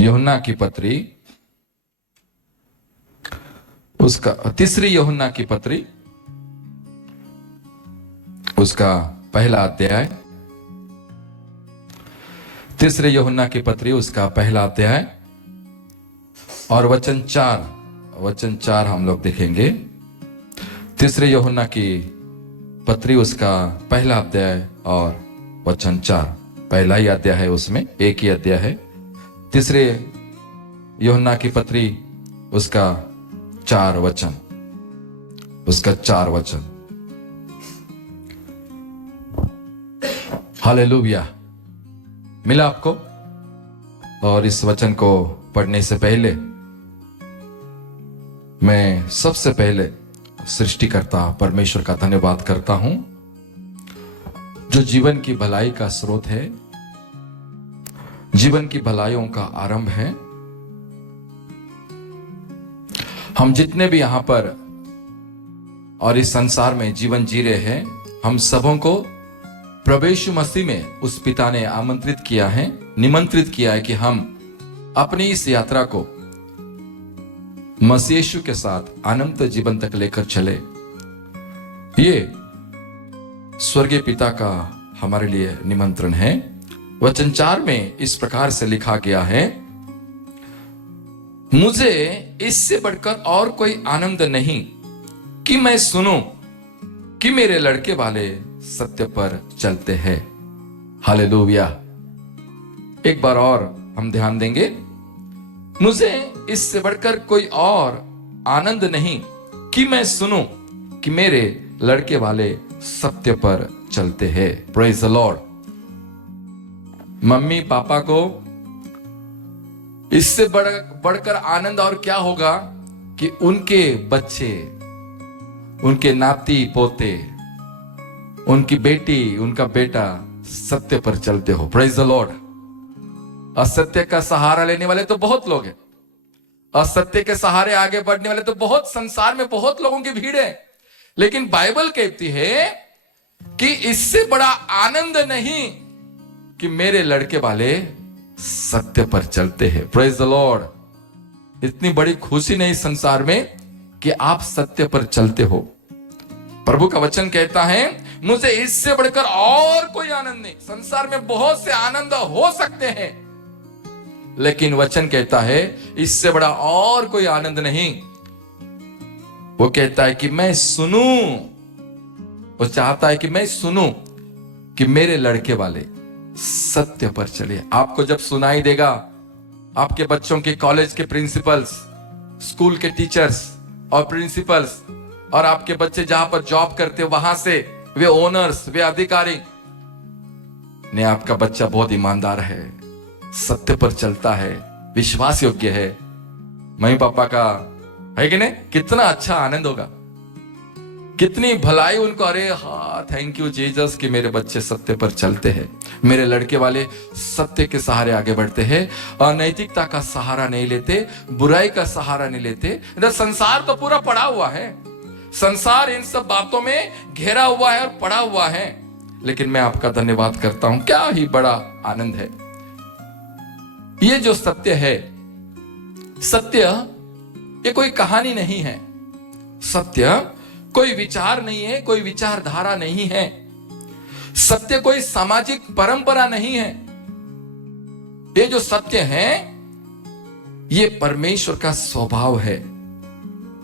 यूहन्ना की पत्री उसका तीसरी यूहन्ना की पत्री उसका पहला अध्याय, तीसरे यूहन्ना की पत्री उसका पहला अध्याय और वचन 4 हम लोग देखेंगे। तीसरे यूहन्ना की पत्री उसका पहला अध्याय और वचन 4, पहला ही अध्याय है, उसमें एक ही अध्याय है। तीसरे यूहन्ना की पत्री उसका 4 वचन, उसका 4 वचन। हालेलुया, मिला आपको? और इस वचन को पढ़ने से पहले मैं सबसे पहले सृष्टिकर्ता परमेश्वर का धन्यवाद करता हूं, जो जीवन की भलाई का स्रोत है, जीवन की भलाइयों का आरंभ है। हम जितने भी यहां पर और इस संसार में जीवन जी रहे हैं, हम सबों को प्रभु यीशु मसीह में उस पिता ने आमंत्रित किया है, निमंत्रित किया है कि हम अपनी इस यात्रा को मसीह यीशु के साथ अनंत जीवन तक लेकर चले। ये स्वर्गीय पिता का हमारे लिए निमंत्रण है। वचन 4 में इस प्रकार से लिखा गया है, मुझे इससे बढ़कर और कोई आनंद नहीं कि मैं सुनूं कि मेरे लड़के वाले सत्य पर चलते हैं। हालेलुया। एक बार और हम ध्यान देंगे, मुझे इससे बढ़कर कोई और आनंद नहीं कि मैं सुनूं कि मेरे लड़के वाले सत्य पर चलते हैं। Praise the Lord. Mummy papa को इससे बढ़कर आनंद और क्या होगा कि उनके बच्चे, उनके नाती पोते, उनकी बेटी, उनका बेटा सत्य पर चलते हो। Praise the Lord. असत्य का सहारा लेने वाले तो बहुत लोग हैं, असत्य के सहारे आगे बढ़ने वाले तो बहुत, संसार में बहुत लोगों की भीड़ है, लेकिन बाइबल कहती है कि इससे बड़ा आनंद नहीं कि मेरे लड़के वाले सत्य पर चलते हैं। Praise the Lord. इतनी बड़ी खुशी नहीं संसार में कि आप सत्य पर चलते हो। प्रभु का वचन कहता है, मुझे इससे बढ़कर और कोई आनंद नहीं। संसार में बहुत से आनंद हो सकते हैं, लेकिन वचन कहता है इससे बड़ा और कोई आनंद नहीं। वो कहता है कि मैं सुनूं, वो चाहता है कि मैं सुनूं कि मेरे लड़के वाले सत्य पर चले। आपको जब सुनाई देगा, आपके बच्चों के कॉलेज के प्रिंसिपल्स, स्कूल के टीचर्स और प्रिंसिपल्स, और आपके बच्चे जहां पर जॉब करते वहां से वे ओनर्स, वे अधिकारी ने, आपका बच्चा बहुत ईमानदार है, सत्य पर चलता है, विश्वास योग्य है, मम्मी पापा का है कि नहीं, कितना अच्छा आनंद होगा, कितनी भलाई उनको। अरे हाँ, थैंक यू जीसस कि मेरे बच्चे सत्य पर चलते हैं, मेरे लड़के वाले सत्य के सहारे आगे बढ़ते हैं, अनैतिकता का सहारा नहीं लेते, बुराई का सहारा नहीं लेते। संसार तो पूरा पड़ा हुआ है, संसार इन सब बातों में घेरा हुआ है और पड़ा हुआ है, लेकिन मैं आपका धन्यवाद करता हूं, क्या ही बड़ा आनंद है। ये जो सत्य है, सत्य ये कोई कहानी नहीं है, सत्य कोई विचार नहीं है, कोई विचारधारा नहीं है, सत्य कोई सामाजिक परंपरा नहीं है। ये जो सत्य है ये परमेश्वर का स्वभाव है।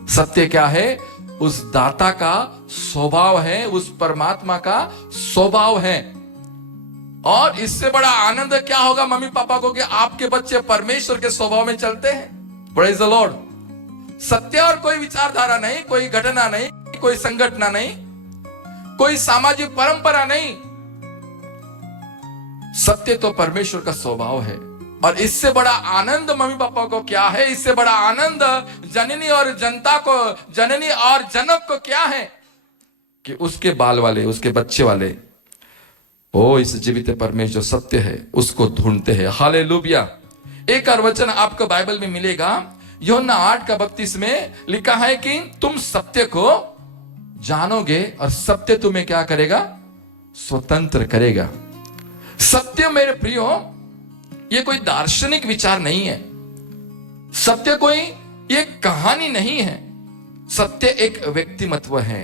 सत्य क्या है? उस दाता का स्वभाव है, उस परमात्मा का स्वभाव है। और इससे बड़ा आनंद क्या होगा मम्मी पापा को कि आपके बच्चे परमेश्वर के स्वभाव में चलते हैं। Praise the Lord. सत्य और कोई विचारधारा नहीं, कोई घटना नहीं, कोई संगठन नहीं, कोई सामाजिक परंपरा नहीं, सत्य तो परमेश्वर का स्वभाव है। और इससे बड़ा आनंद मम्मी पापा को क्या है? इससे बड़ा आनंद जननी और जनता को, जननी और जनक को क्या है कि उसके बाल वाले, उसके बच्चे वाले ओ इस जीवित परमेश्वर सत्य है उसको ढूंढते हैं। हालेलुया। एक और वचन आपको बाइबल में मिलेगा, यूहन्ना 8:32 में लिखा है कि तुम सत्य को जानोगे और सत्य तुम्हें क्या करेगा? स्वतंत्र करेगा। सत्य मेरे प्रियो ये कोई दार्शनिक विचार नहीं है, सत्य कोई ये कहानी नहीं है, सत्य एक व्यक्तिमत्व है।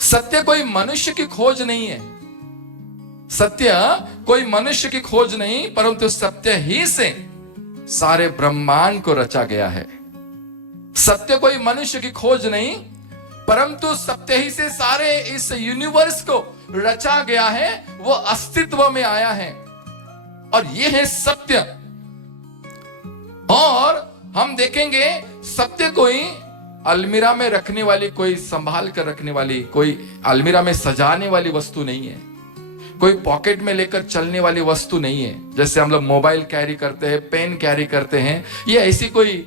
सत्य कोई मनुष्य की खोज नहीं है, सत्य कोई मनुष्य की खोज नहीं, परंतु सत्य ही से सारे ब्रह्मांड को रचा गया है। सत्य कोई मनुष्य की खोज नहीं, परंतु सत्य ही से सारे इस यूनिवर्स को रचा गया है, वो अस्तित्व में आया है, और ये है सत्य। और हम देखेंगे सत्य कोई अलमीरा में रखने वाली, कोई संभाल कर रखने वाली, कोई अलमीरा में सजाने वाली वस्तु नहीं है, कोई पॉकेट में लेकर चलने वाली वस्तु नहीं है। जैसे हम लोग मोबाइल कैरी करते हैं, पेन कैरी करते हैं, ये ऐसी कोई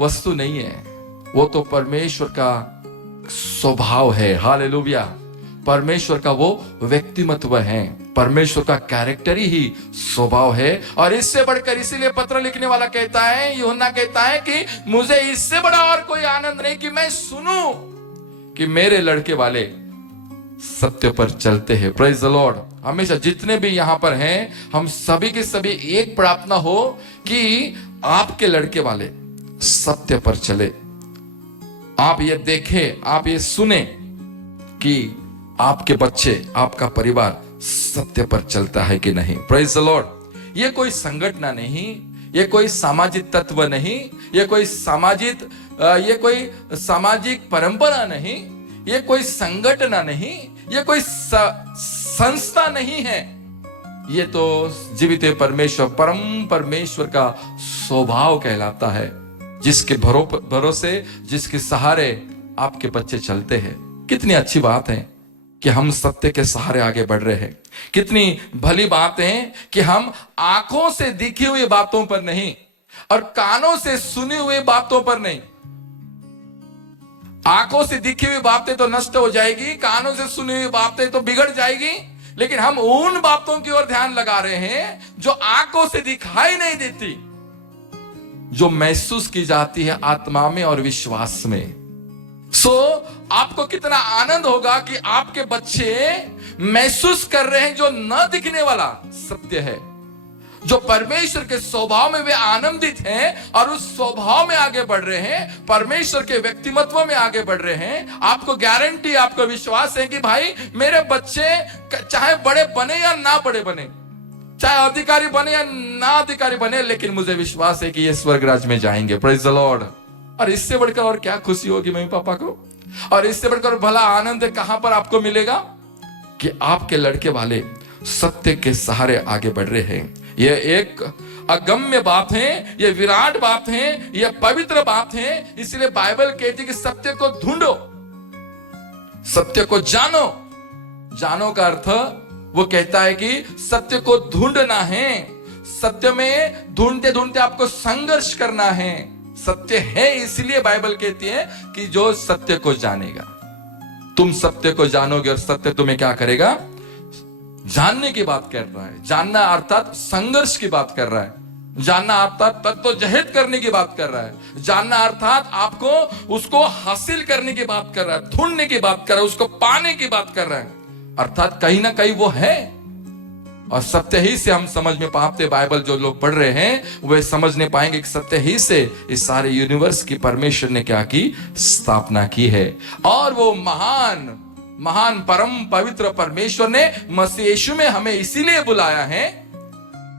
वस्तु नहीं है। वो तो परमेश्वर का स्वभाव है। हालेलुया। परमेश्वर का वो व्यक्तिमत्व है, परमेश्वर का कैरेक्टर ही स्वभाव है। और इससे बढ़कर इसीलिए पत्र लिखने वाला कहता है, यूहन्ना कहता है कि मुझे इससे बड़ा और कोई आनंद नहीं कि मैं सुनूं कि मेरे लड़के वाले सत्य पर चलते हैं। Praise the Lord. हमेशा जितने भी यहां पर हैं, हम सभी के सभी एक प्रार्थना हो कि आपके लड़के वाले सत्य पर चले। आप ये देखें, आप ये सुने कि आपके बच्चे, आपका परिवार सत्य पर चलता है कि नहीं। Praise the Lord. ये कोई संगठन नहीं, ये कोई सामाजिक तत्व नहीं, ये कोई सामाजिक परंपरा नहीं, ये कोई संगठन नहीं, ये कोई संस्था नहीं है। ये तो जीवित परमेश्वर, परम परमेश्वर का स्वभाव कहलाता है, जिसके भरोसे, जिसके सहारे आपके बच्चे चलते हैं। कितनी अच्छी बात है कि हम सत्य के सहारे आगे बढ़ रहे हैं। कितनी भली बात है कि हम आंखों से दिखी हुई बातों पर नहीं और कानों से सुनी हुई बातों पर नहीं। आंखों से दिखी हुई बातें तो नष्ट हो जाएगी, कानों से सुनी हुई बातें तो बिगड़ जाएगी, लेकिन हम उन बातों की ओर ध्यान लगा रहे हैं जो आंखों से दिखाई नहीं देती, जो महसूस की जाती है आत्मा में और विश्वास में। आपको कितना आनंद होगा कि आपके बच्चे महसूस कर रहे हैं जो न दिखने वाला सत्य है, जो परमेश्वर के स्वभाव में वे आनंदित हैं और उस स्वभाव में आगे बढ़ रहे हैं, परमेश्वर के व्यक्तिमत्व में आगे बढ़ रहे हैं। आपको गारंटी, आपको विश्वास है कि भाई मेरे बच्चे चाहे बड़े बने या ना बड़े बने, चाहे अधिकारी बने या ना अधिकारी बने, लेकिन मुझे विश्वास है कि ये स्वर्ग राज्य में जाएंगे। Praise the Lord. और इससे बढ़कर और क्या खुशी होगी मम्मी पापा को, और इससे बढ़कर भला आनंद कहां पर आपको मिलेगा कि आपके लड़के वाले सत्य के सहारे आगे बढ़ रहे हैं। ये एक अगम्य बात है, ये विराट बात है, ये पवित्र बात है। इसलिए बाइबल कहती है कि सत्य को ढूंढो, सत्य को जानो। जानो का अर्थ वो कहता है कि सत्य को ढूंढना है, सत्य में ढूंढते ढूंढते आपको संघर्ष करना है। सत्य है इसलिए बाइबल कहती है कि जो सत्य को जानेगा, तुम सत्य को जानोगे और सत्य तुम्हें क्या करेगा, जानने की बात कर रहा है। जानना अर्थात संघर्ष की बात कर रहा है, जानना अर्थात तत्वजहद करने की बात कर रहा है, जानना अर्थात आपको उसको हासिल करने की बात कर रहा है, ढूंढने की बात कर रहा है, उसको पाने की बात कर रहा है। अर्थात कहीं ना कहीं वो है, और सत्य ही से हम समझ में पाते। बाइबल जो लोग पढ़ रहे हैं वे समझने पाएंगे कि सत्य ही से इस सारे यूनिवर्स की परमेश्वर ने क्या की, स्थापना की है। और वो महान परम पवित्र परमेश्वर ने मसीह यीशु में हमें इसीलिए बुलाया है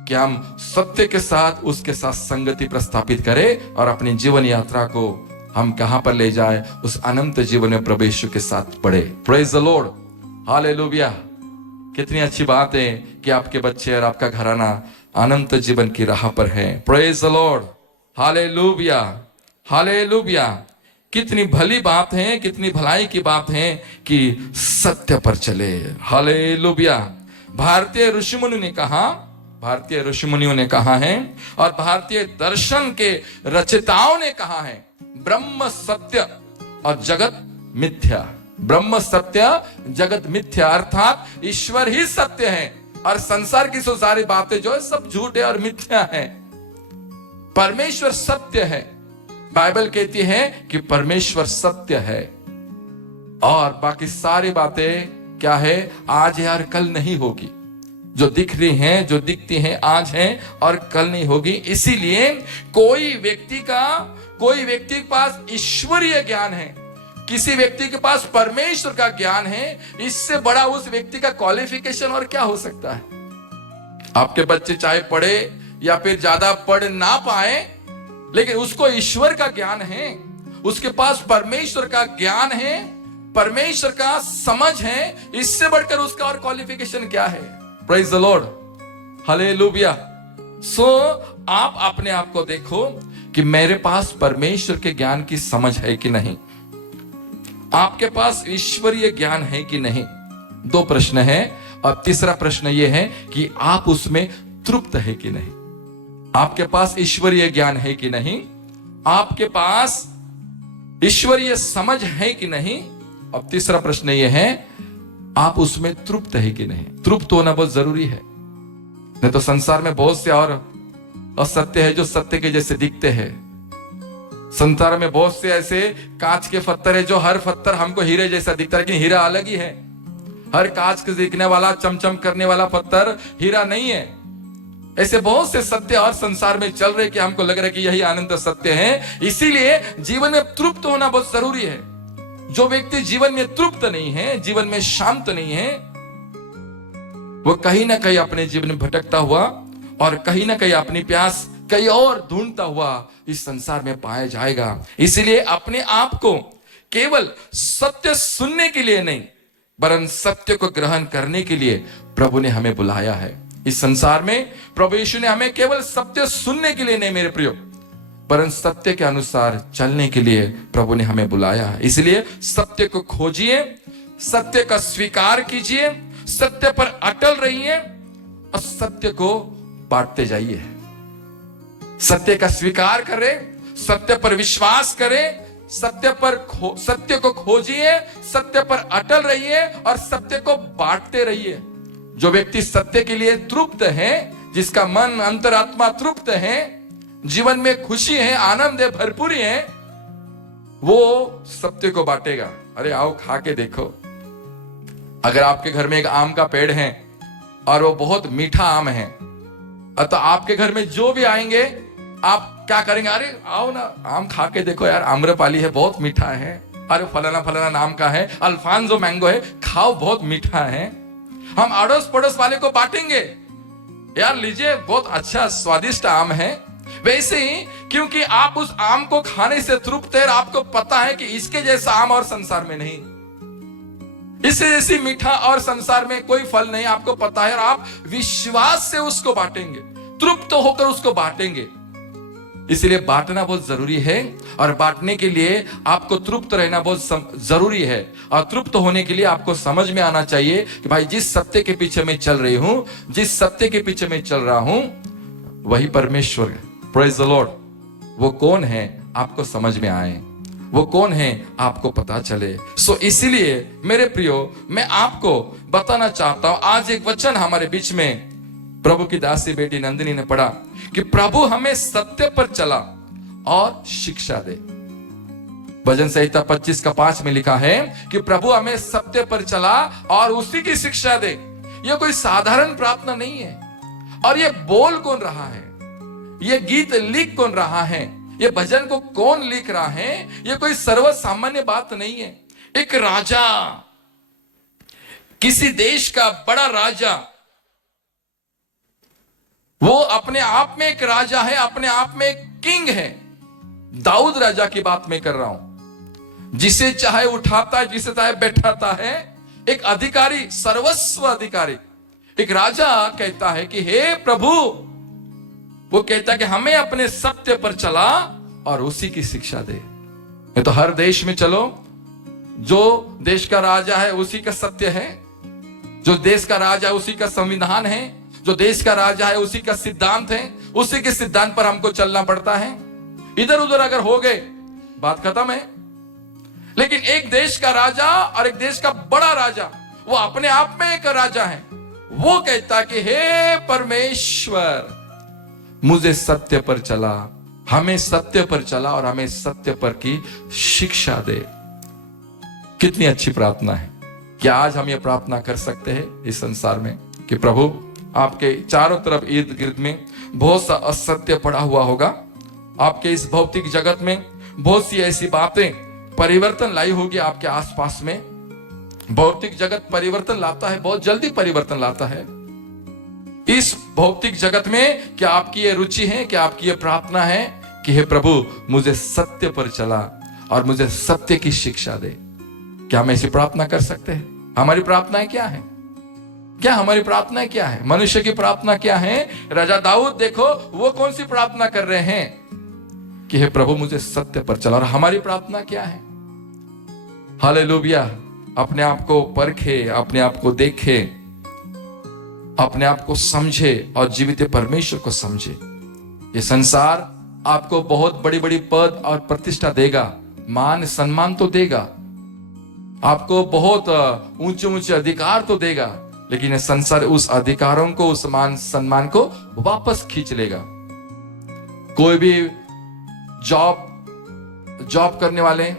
कि हम सत्य के साथ, उसके साथ संगति प्रस्थापित करें और अपनी जीवन यात्रा को हम कहां पर ले जाए, उस अनंत जीवन में प्रभु यीशु के साथ बढ़े। Praise the lord. हालेलुया। कितनी अच्छी बात है कि आपके बच्चे और आपका घराना अनंत जीवन की राह पर है। Praise the lord. Hallelujah, hallelujah. कितनी भली बात है, कितनी भलाई की बात है कि सत्य पर चले। हालेलुया। भारतीय ऋषिमुनियों ने कहा है और भारतीय दर्शन के रचयिताओं ने कहा है, ब्रह्म सत्य और जगत मिथ्या। ब्रह्म सत्य, जगत मिथ्या, अर्थात ईश्वर ही सत्य है और संसार की सो सारी बातें जो है सब झूठे और मिथ्या है। परमेश्वर सत्य है। बाइबल कहती है कि परमेश्वर सत्य है और बाकी सारी बातें क्या है, आज है और कल नहीं होगी। जो दिख रही हैं, जो दिखती हैं आज हैं और कल नहीं होगी। इसीलिए कोई व्यक्ति के पास ईश्वरीय ज्ञान है, किसी व्यक्ति के पास परमेश्वर का ज्ञान है, इससे बड़ा उस व्यक्ति का क्वालिफिकेशन और क्या हो सकता है। आपके बच्चे चाहे पढ़े या फिर ज्यादा पढ़ ना पाए, लेकिन उसको ईश्वर का ज्ञान है, उसके पास परमेश्वर का ज्ञान है, परमेश्वर का समझ है, इससे बढ़कर उसका और क्वालिफिकेशन क्या है। Praise the lord, hallelujah. So आप अपने आप को देखो कि मेरे पास परमेश्वर के ज्ञान की समझ है कि नहीं, आपके पास ईश्वरीय ज्ञान है कि नहीं। दो प्रश्न है। और तीसरा प्रश्न यह है कि आप उसमें तृप्त है कि नहीं। आपके पास ईश्वरीय ज्ञान है कि नहीं, आपके पास ईश्वरीय समझ है कि नहीं। अब तीसरा प्रश्न यह है, आप उसमें तृप्त है कि नहीं। तृप्त होना बहुत जरूरी है, नहीं तो संसार में बहुत से और असत्य है जो सत्य के जैसे दिखते हैं। संसार में बहुत से ऐसे कांच के पत्थर है जो हर पत्थर हमको हीरे जैसा दिखता है, लेकिन हीरा अलग ही है। हर कांच के दिखने वाला, चमचम करने वाला पत्थर हीरा नहीं है। ऐसे बहुत से सत्य और संसार में चल रहे कि हमको लग रहा है कि यही अनंत सत्य है। इसीलिए जीवन में तृप्त होना बहुत जरूरी है। जो व्यक्ति जीवन में तृप्त नहीं है, जीवन में शांत नहीं है, वो कहीं ना कहीं अपने जीवन में भटकता हुआ और कहीं ना कहीं अपनी प्यास कहीं और ढूंढता हुआ इस संसार में पाया जाएगा। इसलिए अपने आप को केवल सत्य सुनने के लिए नहीं, वरन सत्य को ग्रहण करने के लिए प्रभु ने हमें बुलाया है। इस संसार में प्रभु यीशु ने हमें केवल सत्य सुनने के लिए नहीं मेरे प्रियो, वरन सत्य के अनुसार चलने के लिए प्रभु ने हमें बुलाया है। इसलिए सत्य को खोजिए, सत्य का स्वीकार कीजिए, सत्य पर अटल रहिए और सत्य को बांटते जाइए। सत्य का स्वीकार करें, सत्य पर विश्वास करें, सत्य को खोजिए, सत्य पर अटल रहिए और सत्य को बांटते रहिए। जो व्यक्ति सत्य के लिए तृप्त है, जिसका मन अंतरात्मा तृप्त है, जीवन में खुशी है, आनंद है, भरपूरी है, वो सत्य को बांटेगा। अरे आओ खा के देखो। अगर आपके घर में एक आम का पेड़ है और वो बहुत मीठा आम है, तो आपके घर में जो भी आएंगे आप क्या करेंगे? अरे आओ ना आम खा के देखो यार, आम्रपाली है, बहुत मीठा है। अरे फलाना फलाना नाम का है, अल्फांसो मैंगो है, खाओ बहुत मीठा है। हम अड़ोस पड़ोस वाले को बांटेंगे, यार लीजिए बहुत अच्छा स्वादिष्ट आम है। वैसे ही क्योंकि आप उस आम को खाने से तृप्त है, आपको पता है कि इसके जैसा आम और संसार में नहीं, इससे जैसी मीठा और संसार में कोई फल नहीं, आपको पता है, और आप विश्वास से उसको बांटेंगे, तृप्त होकर उसको बांटेंगे। इसलिए बांटना बहुत जरूरी है और बांटने के लिए आपको तृप्त रहना बहुत जरूरी है। और तृप्त होने के लिए आपको समझ में आना चाहिए कि भाई जिस सत्य के पीछे मैं चल रही हूं, जिस सत्य के पीछे मैं चल रहा हूं, वही परमेश्वर है। Praise the Lord. वो कौन है आपको समझ में आए, वो कौन है आपको पता चले। सो इसीलिए मेरे प्रियो, मैं आपको बताना चाहता हूं, आज एक वचन हमारे बीच में प्रभु की दासी बेटी नंदिनी ने पढ़ा कि प्रभु हमें सत्य पर चला और शिक्षा दे। भजन संहिता 25:5 में लिखा है कि प्रभु हमें सत्य पर चला और उसी की शिक्षा दे। यह कोई साधारण प्रार्थना नहीं है। और ये बोल कौन रहा है, ये गीत लिख कौन रहा है, ये भजन को कौन लिख रहा है, ये कोई सर्वसामान्य बात नहीं है। एक राजा, किसी देश का बड़ा राजा, वो अपने आप में एक राजा है, अपने आप में एक किंग है। दाऊद राजा की बात मैं कर रहा हूं, जिसे चाहे उठाता है, जिसे चाहे बैठाता है, एक अधिकारी, सर्वस्व अधिकारी। एक राजा कहता है कि हे प्रभु, वो कहता है कि हमें अपने सत्य पर चला और उसी की शिक्षा दे। ये तो हर देश में चलो, जो देश का राजा है उसी का सत्य है, जो देश का राजा है उसी का संविधान है, जो देश का राजा है उसी का सिद्धांत है, उसी के सिद्धांत पर हमको चलना पड़ता है। इधर उधर अगर हो गए बात खत्म है। लेकिन एक देश का राजा और एक देश का बड़ा राजा, वो अपने आप में एक राजा है। वो कहता कि हे परमेश्वर, मुझे सत्य पर चला, हमें सत्य पर चला और हमें सत्य पर की शिक्षा दे। कितनी अच्छी प्रार्थना है। क्या आज हम ये प्रार्थना कर सकते हैं इस संसार में कि प्रभु आपके चारों तरफ इर्द गिर्द में बहुत सा असत्य पड़ा हुआ होगा। आपके इस भौतिक जगत में बहुत सी ऐसी बातें परिवर्तन लाई होगी आपके आसपास में। भौतिक जगत परिवर्तन लाता है, बहुत जल्दी परिवर्तन लाता है। इस भौतिक जगत में क्या आपकी ये रुचि है, क्या आपकी ये प्रार्थना है कि हे प्रभु मुझे सत्य पर चला और मुझे सत्य की शिक्षा दे? क्या हम ऐसी प्रार्थना कर सकते हैं? हमारी प्रार्थनाएं क्या है? क्या हमारी प्रार्थनाएं क्या है? मनुष्य की प्रार्थना क्या है? राजा दाऊद देखो वो कौन सी प्रार्थना कर रहे हैं कि हे प्रभु मुझे सत्य पर चला। और हमारी प्रार्थना क्या है? हालेलुया। अपने आप को परखे, अपने आप को देखे, अपने आप को समझे और जीवित परमेश्वर को समझे। ये संसार आपको बहुत बड़ी बड़ी पद और प्रतिष्ठा देगा, मान सम्मान तो देगा, आपको बहुत ऊंचे ऊंचे अधिकार तो देगा, लेकिन ये संसार उस अधिकारों को, उस मान सम्मान को वापस खींच लेगा। कोई भी जॉब करने वाले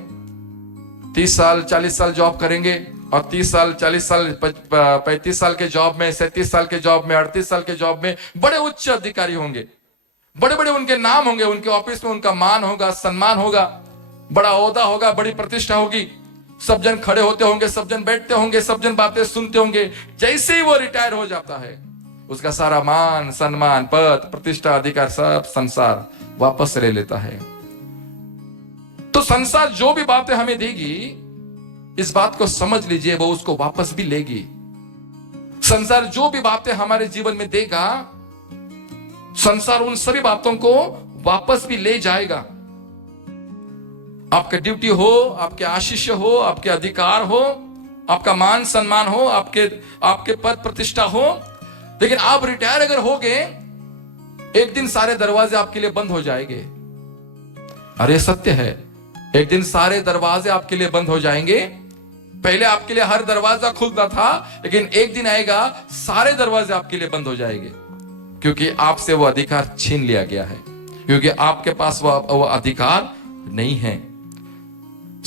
30 साल 40 साल जॉब करेंगे और 30 साल 40 साल 35 साल के जॉब में, 37 साल के जॉब में, 38 साल के जॉब में बड़े उच्च अधिकारी होंगे, बड़े बड़े उनके नाम होंगे, उनके ऑफिस में उनका मान होगा, सम्मान होगा, बड़ा ओहदा होगा, बड़ी प्रतिष्ठा होगी। सब जन खड़े होते होंगे, सब जन बैठते होंगे, सब जन बातें सुनते होंगे। जैसे ही वो रिटायर हो जाता है उसका सारा मान सम्मान, पद, प्रतिष्ठा, अधिकार सब संसार वापस ले लेता है। तो संसार जो भी बातें हमें देगी, इस बात को समझ लीजिए, वो उसको वापस भी लेगी। संसार जो भी बातें हमारे जीवन में देगा, संसार उन सभी बातों को वापस भी ले जाएगा। आपका ड्यूटी हो, आपके आशीष हो, आपके अधिकार हो, आपका मान सम्मान हो, आपके पद प्रतिष्ठा हो, लेकिन आप रिटायर अगर हो गए, एक दिन सारे दरवाजे आपके लिए बंद हो जाएंगे। अरे सत्य है, एक दिन सारे दरवाजे आपके लिए बंद हो जाएंगे। पहले आपके लिए हर दरवाजा खुलता था, लेकिन एक दिन आएगा सारे दरवाजे आपके लिए बंद हो जाएंगे, क्योंकि आपसे वो अधिकार छीन लिया गया है, क्योंकि आपके पास वो अधिकार नहीं है।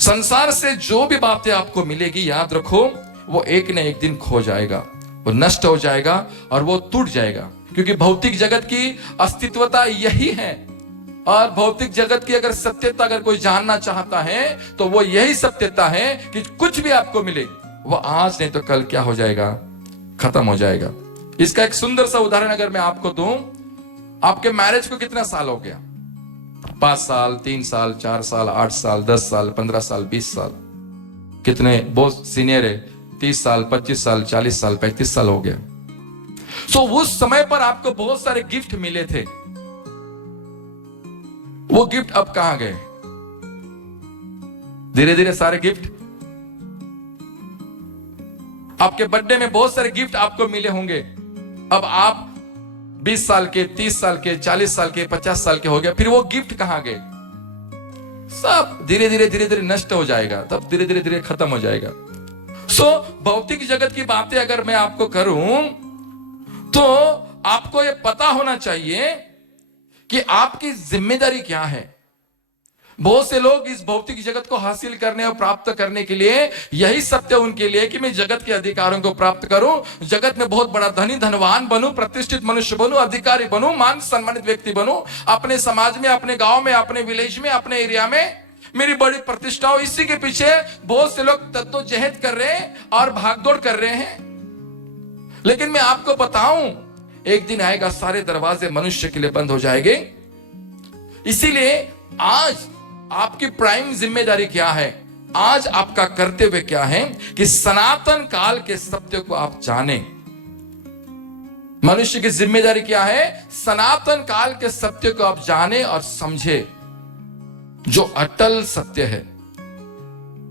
संसार से जो भी बातें आपको मिलेगी, याद रखो वो एक न एक दिन खो जाएगा, वो नष्ट हो जाएगा और वो टूट जाएगा, क्योंकि भौतिक जगत की अस्तित्वता यही है। और भौतिक जगत की अगर सत्यता अगर कोई जानना चाहता है तो वो यही सत्यता है कि कुछ भी आपको मिले वो आज नहीं तो कल क्या हो जाएगा, खत्म हो जाएगा। इसका एक सुंदर सा उदाहरण अगर मैं आपको दूं, आपके मैरिज को कितना साल हो गया? 5 साल, 3 साल, 4 साल, 8 साल, 10 साल, 15 साल, 20 साल, कितने बहुत सीनियर है, 30 साल, 25 साल, 40 साल, 35 साल हो गया। सो उस समय पर आपको बहुत सारे गिफ्ट मिले थे, वो गिफ्ट अब कहां गए? धीरे धीरे सारे गिफ्ट, आपके बर्थडे में बहुत सारे गिफ्ट आपको मिले होंगे, अब आप 20 साल के, 30 साल के, 40 साल के, 50 साल के हो गए, फिर वो गिफ्ट कहां गए? सब धीरे धीरे नष्ट हो जाएगा, तब धीरे धीरे खत्म हो जाएगा। सो भौतिक जगत की बातें अगर मैं आपको करूं तो आपको ये पता होना चाहिए कि आपकी जिम्मेदारी क्या है। बहुत से लोग इस भौतिक जगत को हासिल करने और प्राप्त करने के लिए यही सत्य उनके लिए कि मैं जगत के अधिकारों को प्राप्त करूं, जगत में बहुत बड़ा धनी धनवान बनूं, प्रतिष्ठित मनुष्य बनूं, अधिकारी बनूं, मान सम्मानित व्यक्ति बनूं, अपने समाज में, अपने गांव में, अपने विलेज में, अपने एरिया में मेरी बड़ी प्रतिष्ठा हो। इसी के पीछे बहुत से लोग तत्वजहद कर रहे हैं और भागदौड़ कर रहे हैं। लेकिन मैं आपको बताऊं, एक दिन आएगा सारे दरवाजे मनुष्य के लिए बंद हो जाएंगे। इसीलिए आज आपकी प्राइम जिम्मेदारी क्या है? आज आपका कर्तव्य क्या है कि सनातन काल के सत्य को आप जानें। मनुष्य की जिम्मेदारी क्या है? सनातन काल के सत्य को आप जानें और समझे, जो अटल सत्य है।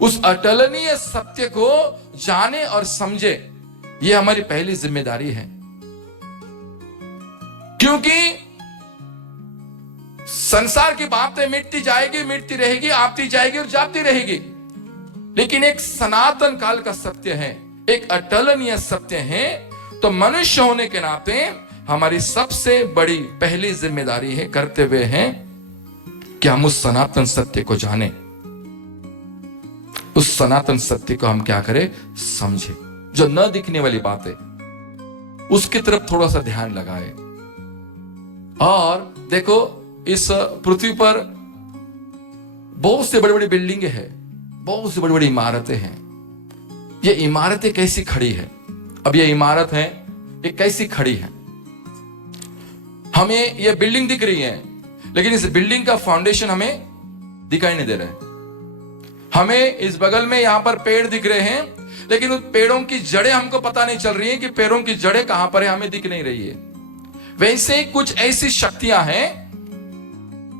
उस अटलनीय सत्य को जाने और समझे, यह हमारी पहली जिम्मेदारी है। क्योंकि संसार की बातें मिटती जाएगी, मिटती रहेगी, आती जाएगी और जाती रहेगी, लेकिन एक सनातन काल का सत्य है, एक अटलनीय सत्य है। तो मनुष्य होने के नाते हमारी सबसे बड़ी पहली जिम्मेदारी है, कर्तव्य है कि हम उस सनातन सत्य को जानें, उस सनातन सत्य को हम क्या करें? समझे। जो न दिखने वाली बातें, उसकी तरफ थोड़ा सा ध्यान लगाए। और देखो, इस पृथ्वी पर बहुत से बड़ी बड़ी बिल्डिंगें हैं, बहुत सी बड़ी बड़ी इमारतें हैं। ये इमारतें कैसी खड़ी है? अब ये इमारत है, ये कैसी खड़ी है? हमें ये बिल्डिंग दिख रही है, लेकिन इस बिल्डिंग का फाउंडेशन हमें दिखाई नहीं दे रहा है। हमें इस बगल में यहां पर पेड़ दिख रहे हैं, लेकिन उन पेड़ों की जड़ें हमको पता नहीं चल रही है कि पेड़ों की जड़ें कहां पर है, हमें दिख नहीं रही है। वैसे कुछ ऐसी शक्तियां हैं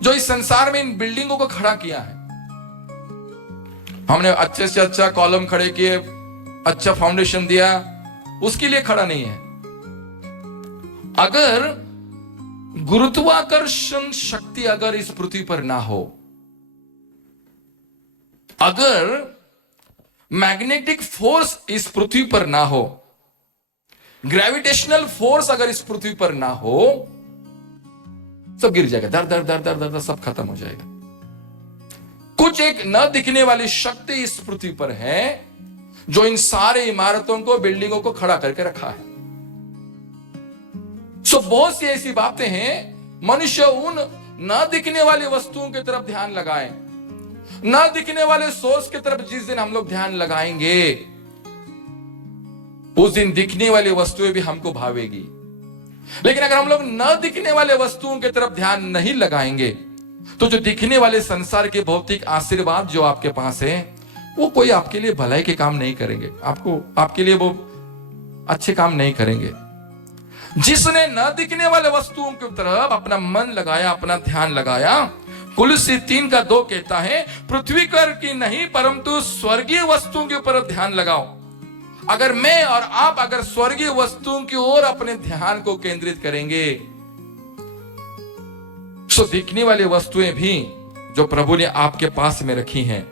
जो इस संसार में इन बिल्डिंगों को खड़ा किया है। हमने अच्छे से अच्छा कॉलम खड़े किए, अच्छा फाउंडेशन दिया, उसके लिए खड़ा नहीं है। अगर गुरुत्वाकर्षण शक्ति अगर इस पृथ्वी पर ना हो, अगर मैग्नेटिक फोर्स इस पृथ्वी पर ना हो, ग्रेविटेशनल फोर्स अगर इस पृथ्वी पर ना हो, सब गिर जाएगा, दर दर दर दर दर सब खत्म हो जाएगा। कुछ एक न दिखने वाली शक्ति इस पृथ्वी पर है जो इन सारे इमारतों को, बिल्डिंगों को खड़ा करके रखा है। बहुत सी ऐसी बातें हैं, मनुष्य उन न दिखने वाली वस्तुओं की तरफ ध्यान लगाए, न दिखने वाले सोर्स की तरफ जिस दिन हम लोग ध्यान लगाएंगे, उस दिन दिखने वाली वस्तुएं भी हमको भावेगी। लेकिन अगर हम लोग न दिखने वाले वस्तुओं की तरफ ध्यान नहीं लगाएंगे, तो जो दिखने वाले संसार के भौतिक आशीर्वाद जो आपके पास है, वो कोई आपके लिए भलाई के काम नहीं करेंगे, आपके लिए वो अच्छे काम नहीं करेंगे। जिसने न दिखने वाले वस्तुओं की तरफ अपना मन लगाया, अपना ध्यान लगाया, कुलुस्सी 3:2 कहता है, पृथ्वी कर की नहीं परंतु स्वर्गीय वस्तुओं के ऊपर ध्यान लगाओ। अगर मैं और आप अगर स्वर्गीय वस्तुओं की ओर अपने ध्यान को केंद्रित करेंगे, तो दिखने वाली वस्तुएं भी जो प्रभु ने आपके पास में रखी हैं,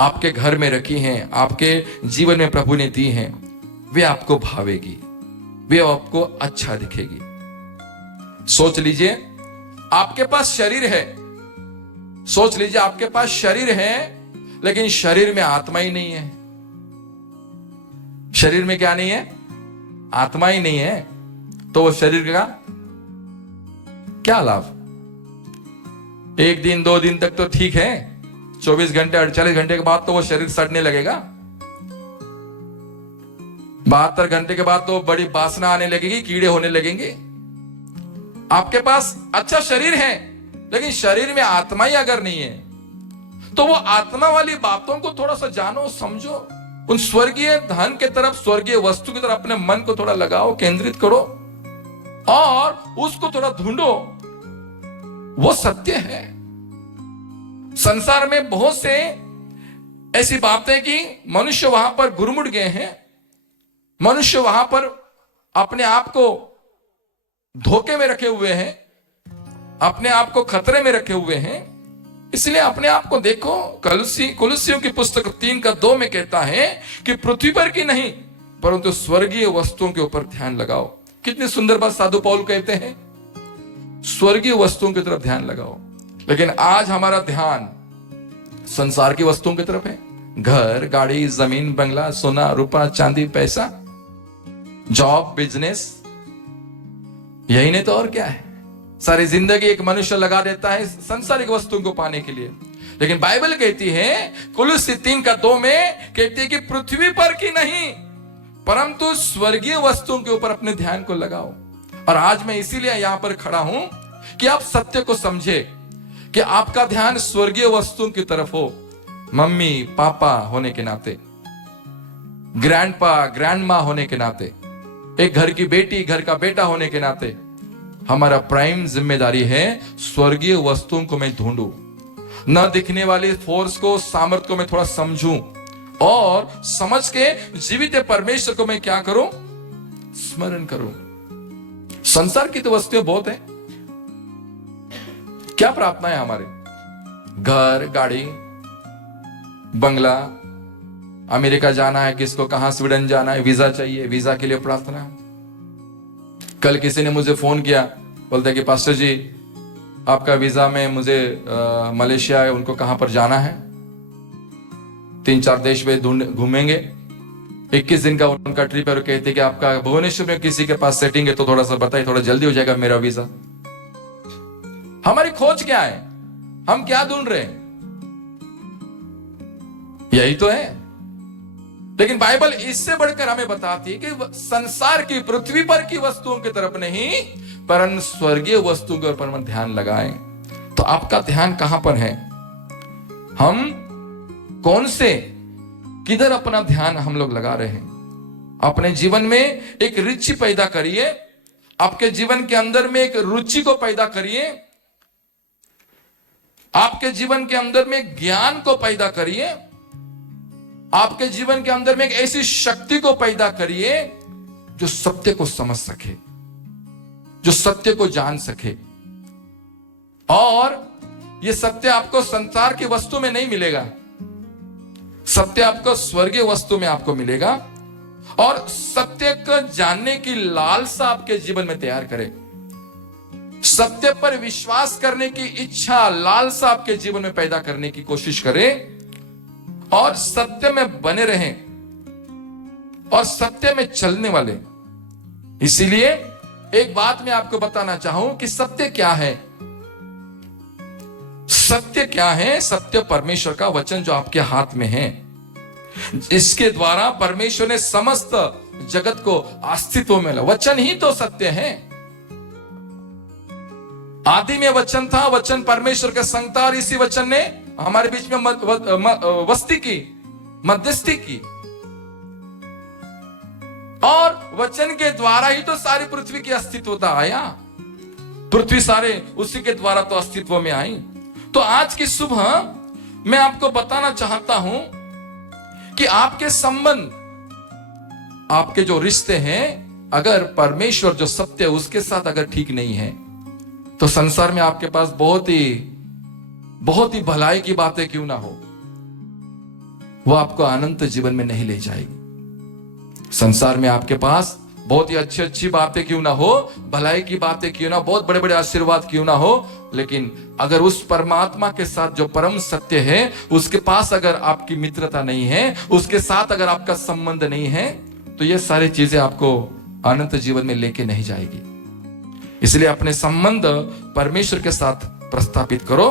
आपके घर में रखी हैं, आपके जीवन में प्रभु ने दी हैं, वे आपको भावेगी, वे आपको अच्छा दिखेगी। सोच लीजिए, आपके पास शरीर है, सोच लीजिए आपके पास शरीर है, लेकिन शरीर में आत्मा ही नहीं है। शरीर में क्या नहीं है? आत्मा ही नहीं है, तो वो शरीर का क्या लाभ? 1 दिन 2 दिन तक तो ठीक है, 24 घंटे 48 घंटे के बाद तो वो शरीर सड़ने लगेगा। 72 घंटे के बाद तो बड़ी वासना आने लगेगी, कीड़े होने लगेंगे। आपके पास अच्छा शरीर है, लेकिन शरीर में आत्मा ही अगर नहीं है, तो वो आत्मा वाली बातों को थोड़ा सा जानो, समझो, उन स्वर्गीय धन के तरफ, स्वर्गीय वस्तु की तरफ अपने मन को थोड़ा लगाओ, केंद्रित करो और उसको थोड़ा ढूंढो। वो सत्य है। संसार में बहुत से ऐसी बातें कि मनुष्य वहां पर गुरमुट गए हैं, मनुष्य वहां पर अपने आप को धोखे में रखे हुए हैं, अपने आप को खतरे में रखे हुए हैं। इसलिए अपने आप को देखो। कुलुस्सियों की पुस्तक 3:2 में कहता है कि पृथ्वी पर की नहीं परंतु स्वर्गीय वस्तुओं के ऊपर ध्यान लगाओ। कितनी सुंदर बात साधु पौल कहते हैं, स्वर्गीय वस्तुओं की तरफ ध्यान लगाओ। लेकिन आज हमारा ध्यान संसार की वस्तुओं की तरफ है। घर, गाड़ी, जमीन, बंगला, सोना, रूपा, चांदी, पैसा, जॉब, बिजनेस, यही नहीं तो और क्या है। सारी जिंदगी एक मनुष्य लगा देता है संसारिक वस्तुओं को पाने के लिए। लेकिन बाइबल कहती है, कुलुस्सी 3:2 में कहती है कि पृथ्वी पर की नहीं परंतु स्वर्गीय वस्तुओं के ऊपर अपने ध्यान को लगाओ। और आज मैं इसीलिए यहां पर खड़ा हूं कि आप सत्य को समझे कि आपका ध्यान स्वर्गीय वस्तुओं की तरफ हो। मम्मी पापा होने के नाते, ग्रैंडपा ग्रैंडमा होने के नाते, एक घर की बेटी घर का बेटा होने के नाते हमारा प्राइम जिम्मेदारी है स्वर्गीय वस्तुओं को मैं ढूंढूं, न दिखने वाली फोर्स को, सामर्थ्य को मैं थोड़ा समझूं और समझ के जीवित परमेश्वर को मैं क्या करूं? स्मरण करूं। संसार की तो वस्तुएं बहुत है। क्या प्रार्थना है हमारे? घर, गाड़ी, बंगला, अमेरिका जाना है किसको, कहां स्वीडन जाना है, वीजा चाहिए, वीजा के लिए प्रार्थना। कल किसी ने मुझे फोन किया, बोलते कि पास्टर जी आपका वीजा में मुझे मलेशिया है, उनको कहां पर जाना है, 3-4 देश में घूमेंगे, 21 दिन का उनका ट्रिप है और कहते कि आपका भुवनेश्वर में किसी के पास सेटिंग है तो थोड़ा सा बताइए, थोड़ा जल्दी हो जाएगा मेरा वीजा। हमारी खोज क्या है? हम क्या ढूंढ रहे हैं? यही तो है। लेकिन बाइबल इससे बढ़कर हमें बताती है कि संसार की, पृथ्वी पर की वस्तुओं की तरफ नहीं, परंतु स्वर्गीय वस्तुओं के ऊपर ध्यान लगाएं। तो आपका ध्यान कहां पर है? हम कौन से, किधर अपना ध्यान हम लोग लगा रहे हैं? अपने जीवन में एक रुचि पैदा करिए। आपके जीवन के अंदर में एक रुचि को पैदा करिए। आपके जीवन के अंदर में ज्ञान को पैदा करिए। आपके जीवन के अंदर में एक ऐसी शक्ति को पैदा करिए जो सत्य को समझ सके, जो सत्य को जान सके। और यह सत्य आपको संसार की वस्तु में नहीं मिलेगा, सत्य आपको स्वर्गीय वस्तु में आपको मिलेगा। और सत्य को जानने की लालसा आपके जीवन में तैयार करे, सत्य पर विश्वास करने की इच्छा, लालसा आपके जीवन में पैदा करने की कोशिश करें और सत्य में बने रहें और सत्य में चलने वाले। इसीलिए एक बात मैं आपको बताना चाहूं कि सत्य क्या है। सत्य क्या है? सत्य परमेश्वर का वचन जो आपके हाथ में है, इसके द्वारा परमेश्वर ने समस्त जगत को अस्तित्व में ला। वचन ही तो सत्य है। आदि में वचन था, वचन परमेश्वर का संग था और इसी वचन ने हमारे बीच में वस्ती की, मध्यस्थी की। और वचन के द्वारा ही तो सारी पृथ्वी की अस्तित्वता आया। पृथ्वी सारे उसी के द्वारा तो अस्तित्व में आई। तो आज की सुबह मैं आपको बताना चाहता हूं कि आपके संबंध, आपके जो रिश्ते हैं, अगर परमेश्वर जो सत्य है उसके साथ अगर ठीक नहीं है, तो संसार में आपके पास बहुत ही भलाई की बातें क्यों ना हो, वो आपको अनंत जीवन में नहीं ले जाएगी। संसार में आपके पास बहुत ही अच्छी अच्छी बातें क्यों ना हो, भलाई की बातें क्यों ना, बहुत बड़े बड़े आशीर्वाद क्यों ना हो, लेकिन अगर उस परमात्मा के साथ जो परम सत्य है उसके पास अगर आपकी मित्रता नहीं है, उसके साथ अगर आपका संबंध नहीं है, तो ये सारी चीजें आपको अनंत जीवन में लेके नहीं जाएगी। इसलिए अपने संबंध परमेश्वर के साथ प्रस्थापित करो,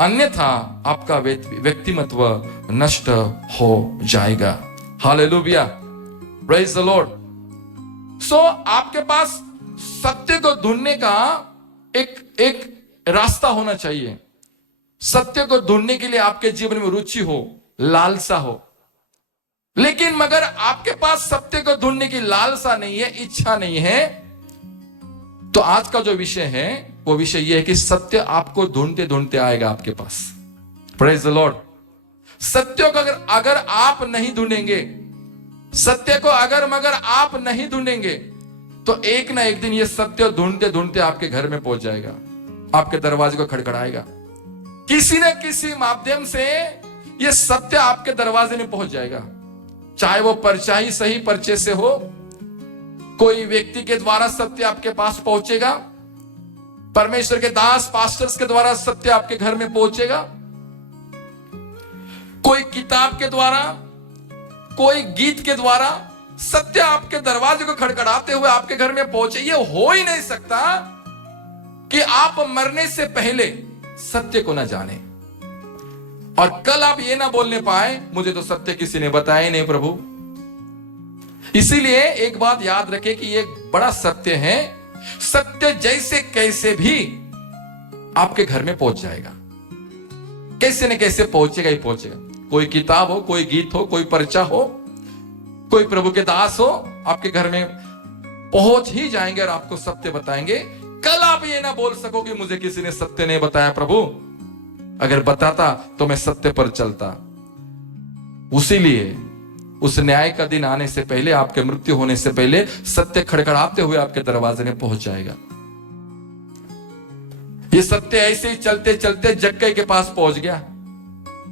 अन्यथा आपका व्यक्तिमत्व नष्ट हो जाएगा। Hallelujah, praise the lord. So आपके पास सत्य को ढूंढने का एक रास्ता होना चाहिए। सत्य को ढूंढने के लिए आपके जीवन में रुचि हो, लालसा हो। लेकिन मगर आपके पास सत्य को ढूंढने की लालसा नहीं है, इच्छा नहीं है, तो आज का जो विषय है वो विषय ये है कि सत्य आपको ढूंढते ढूंढते आएगा आपके पास। Praise the Lord. सत्य को अगर आप नहीं ढूंढेंगे, सत्य को अगर मगर आप नहीं ढूंढेंगे, तो एक ना एक दिन ये सत्य ढूंढते ढूंढते आपके घर में पहुंच जाएगा, आपके दरवाजे को खड़खड़ाएगा। किसी न किसी माध्यम से ये सत्य आपके दरवाजे में पहुंच जाएगा। चाहे वो पर्चा ही सही पर्चे से हो, कोई व्यक्ति के द्वारा सत्य आपके पास पहुंचेगा, परमेश्वर के दास पास्टर्स के द्वारा सत्य आपके घर में पहुंचेगा, कोई किताब के द्वारा, कोई गीत के द्वारा सत्य आपके दरवाजे को खड़खड़ाते हुए आपके घर में पहुंचे। ये हो ही नहीं सकता कि आप मरने से पहले सत्य को ना जाने और कल आप ये ना बोलने पाए मुझे तो सत्य किसी ने बताया नहीं प्रभु। इसीलिए एक बात याद रखें कि ये बड़ा सत्य है, सत्य जैसे कैसे भी आपके घर में पहुंच जाएगा, कैसे न कैसे पहुंचेगा ही पहुंचेगा। कोई किताब हो, कोई गीत हो, कोई पर्चा हो, कोई प्रभु के दास हो, आपके घर में पहुंच ही जाएंगे और आपको सत्य बताएंगे। कल आप ये ना बोल सको कि मुझे किसी ने सत्य नहीं बताया प्रभु, अगर बताता तो मैं सत्य पर चलता। उसीलिए उस न्याय का दिन आने से पहले, आपके मृत्यु होने से पहले सत्य खड़खड़ाते हुए आपके दरवाजे में पहुंच जाएगा। ये सत्य ऐसे ही चलते चलते जक्कई के पास पहुंच गया।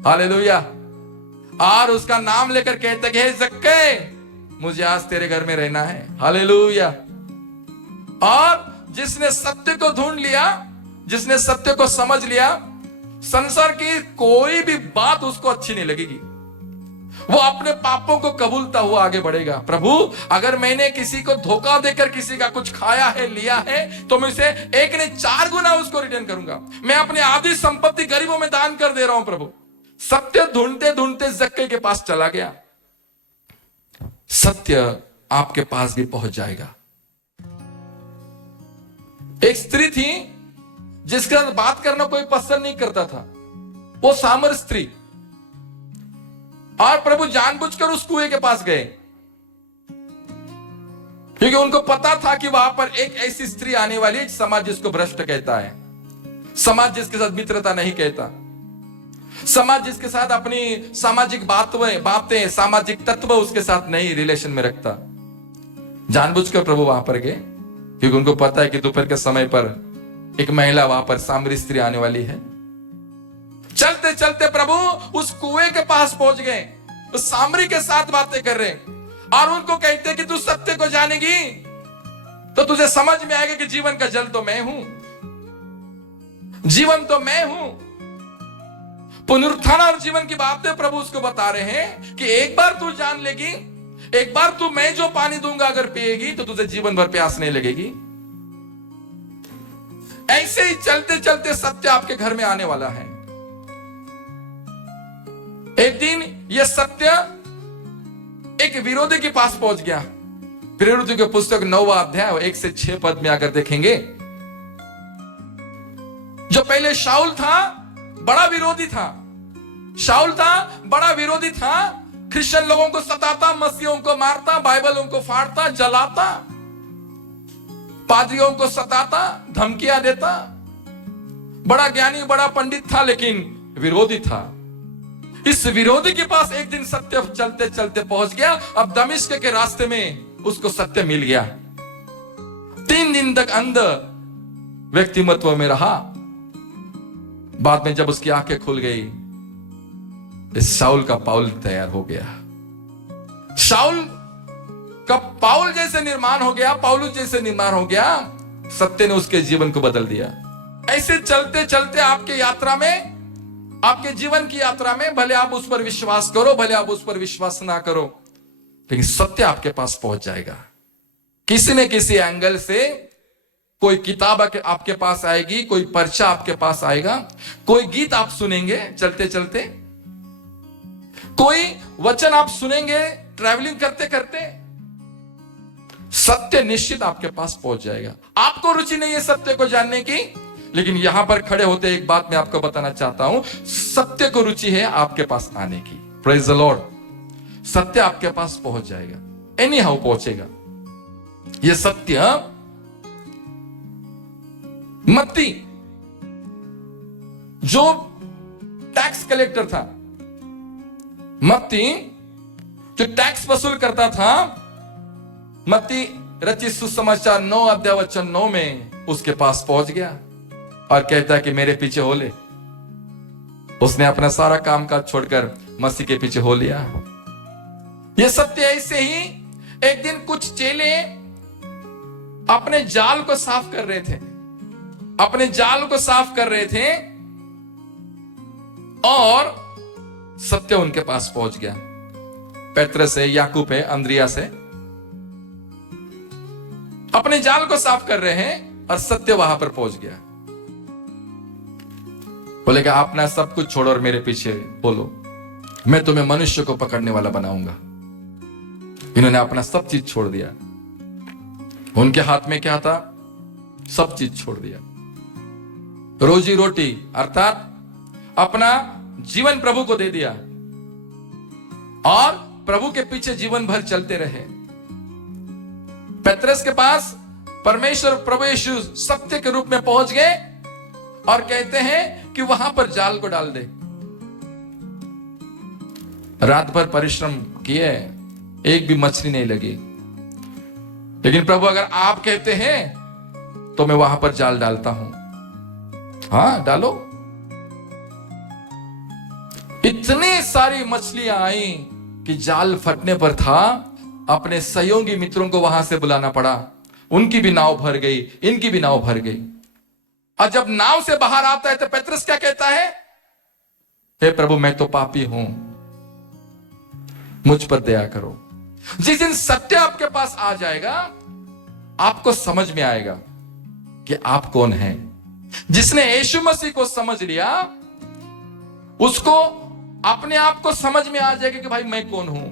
हालेलुया। और उसका नाम लेकर कहते कि हे जक्कई, मुझे आज तेरे घर में रहना है। हालेलुया। और जिसने सत्य को ढूंढ लिया, जिसने सत्य को समझ लिया, संसार की कोई भी बात उसको अच्छी नहीं लगेगी। वो अपने पापों को कबूलता हुआ आगे बढ़ेगा। प्रभु, अगर मैंने किसी को धोखा देकर किसी का कुछ खाया है, लिया है, तो मैं उसे 1 नहीं 4 गुना उसको रिटर्न करूंगा। मैं अपनी आधी संपत्ति गरीबों में दान कर दे रहा हूं। प्रभु, सत्य ढूंढते ढूंढते जक्के के पास चला गया। सत्य आपके पास भी पहुंच जाएगा। एक स्त्री थी जिसके साथ बात करना कोई पसंद नहीं करता था, वो सामर स्त्री। और प्रभु जानबूझकर उस कुएं के पास गए, क्योंकि उनको पता था कि वहां पर एक ऐसी स्त्री आने वाली है, समाज जिसको भ्रष्ट कहता है, समाज जिसके साथ मित्रता नहीं कहता, समाज जिसके साथ अपनी सामाजिक बातें सामाजिक तत्व उसके साथ नहीं रिलेशन में रखता। जानबूझकर प्रभु वहां पर गए, क्योंकि उनको पता है कि दोपहर के समय पर एक महिला वहां पर सामरी स्त्री आने वाली है। चलते चलते प्रभु उस कुएं के पास पहुंच गए, उस सामरी के साथ बातें कर रहे, और उनको कहते कि तू सत्य को जानेगी तो तुझे समझ में आएगा कि जीवन का जल तो मैं हूं, जीवन तो मैं हूं। पुनरुत्थान और जीवन की बातें प्रभु उसको बता रहे हैं कि एक बार तू जान लेगी, एक बार तू मैं जो पानी दूंगा अगर पिएगी तो तुझे जीवन भर प्यास नहीं लगेगी। ऐसे ही चलते चलते सत्य आपके घर में आने वाला है। एक दिन यह सत्य एक विरोधी के पास पहुंच गया। विरोधी के पुस्तक 9वां अध्याय 1 से 6 पद में आकर देखेंगे, जो पहले शाऊल था बड़ा विरोधी था, शाऊल था बड़ा विरोधी था, क्रिश्चियन लोगों को सताता, मसीहों को मारता, बाइबलों को फाड़ता, जलाता, पादरियों को सताता, धमकियां देता, बड़ा ज्ञानी बड़ा पंडित था, लेकिन विरोधी था। इस विरोधी के पास एक दिन सत्य चलते चलते पहुंच गया। अब दमिश्क के रास्ते में उसको सत्य मिल गया। 3 दिन तक अंध व्यक्तिमत्व में रहा। बाद में जब उसकी आंखें खुल गई, इस शाऊल का पाउल तैयार हो गया। शाऊल का पाउल जैसे निर्माण हो गया, पौलुस जैसे निर्माण हो गया। सत्य ने उसके जीवन को बदल दिया। ऐसे चलते चलते आपके यात्रा में, आपके जीवन की यात्रा में, भले आप उस पर विश्वास करो, भले आप उस पर विश्वास ना करो, लेकिन सत्य आपके पास पहुंच जाएगा। किसी न किसी एंगल से कोई किताब आपके पास आएगी, कोई पर्चा आपके पास आएगा, कोई गीत आप सुनेंगे चलते चलते, कोई वचन आप सुनेंगे ट्रैवलिंग करते करते। सत्य निश्चित आपके पास पहुंच जाएगा। आपको रुचि नहीं है सत्य को जानने की, लेकिन यहां पर खड़े होते एक बात मैं आपको बताना चाहता हूं, सत्य को रुचि है आपके पास आने की। Praise the Lord. सत्य आपके पास पहुंच जाएगा, एनी हाउ पहुंचेगा। यह सत्य मत्ती जो टैक्स कलेक्टर था, मत्ती जो टैक्स वसूल करता था, मत्ती रचित सुसमाचार 9 अध्याय वचन 9 में उसके पास पहुंच गया और कहता है कि मेरे पीछे हो ले। उसने अपना सारा काम काज छोड़कर मसीह के पीछे हो लिया। यह सत्य ऐसे ही एक दिन कुछ चेले अपने जाल को साफ कर रहे थे, अपने जाल को साफ कर रहे थे, और सत्य उनके पास पहुंच गया। पेत्रस है, याकूब है, अंद्रियास है, अपने जाल को साफ कर रहे हैं और सत्य वहां पर पहुंच गया। बोलेगा अपना सब कुछ छोड़ो और मेरे पीछे बोलो, मैं तुम्हें मनुष्य को पकड़ने वाला बनाऊंगा। इन्होंने अपना सब चीज छोड़ दिया। उनके हाथ में क्या था? सब चीज छोड़ दिया। रोजी रोटी अर्थात अपना जीवन प्रभु को दे दिया और प्रभु के पीछे जीवन भर चलते रहे। पेत्रस के पास परमेश्वर प्रभु यीशु सत्य के रूप में पहुंच गए और कहते हैं कि वहां पर जाल को डाल दे। रात भर परिश्रम किए, एक भी मछली नहीं लगी, लेकिन प्रभु अगर आप कहते हैं तो मैं वहां पर जाल डालता हूं। हाँ डालो। इतनी सारी मछलियां आई कि जाल फटने पर था। अपने सहयोगी मित्रों को वहां से बुलाना पड़ा, उनकी भी नाव भर गई, इनकी भी नाव भर गई। और जब नाव से बाहर आता है तो पेत्रस क्या कहता है? हे प्रभु मैं तो पापी हूं, मुझ पर दया करो। जिस दिन सत्य आपके पास आ जाएगा, आपको समझ में आएगा कि आप कौन हैं। जिसने यीशु मसीह को समझ लिया, उसको अपने आप को समझ में आ जाएगा कि भाई मैं कौन हूं।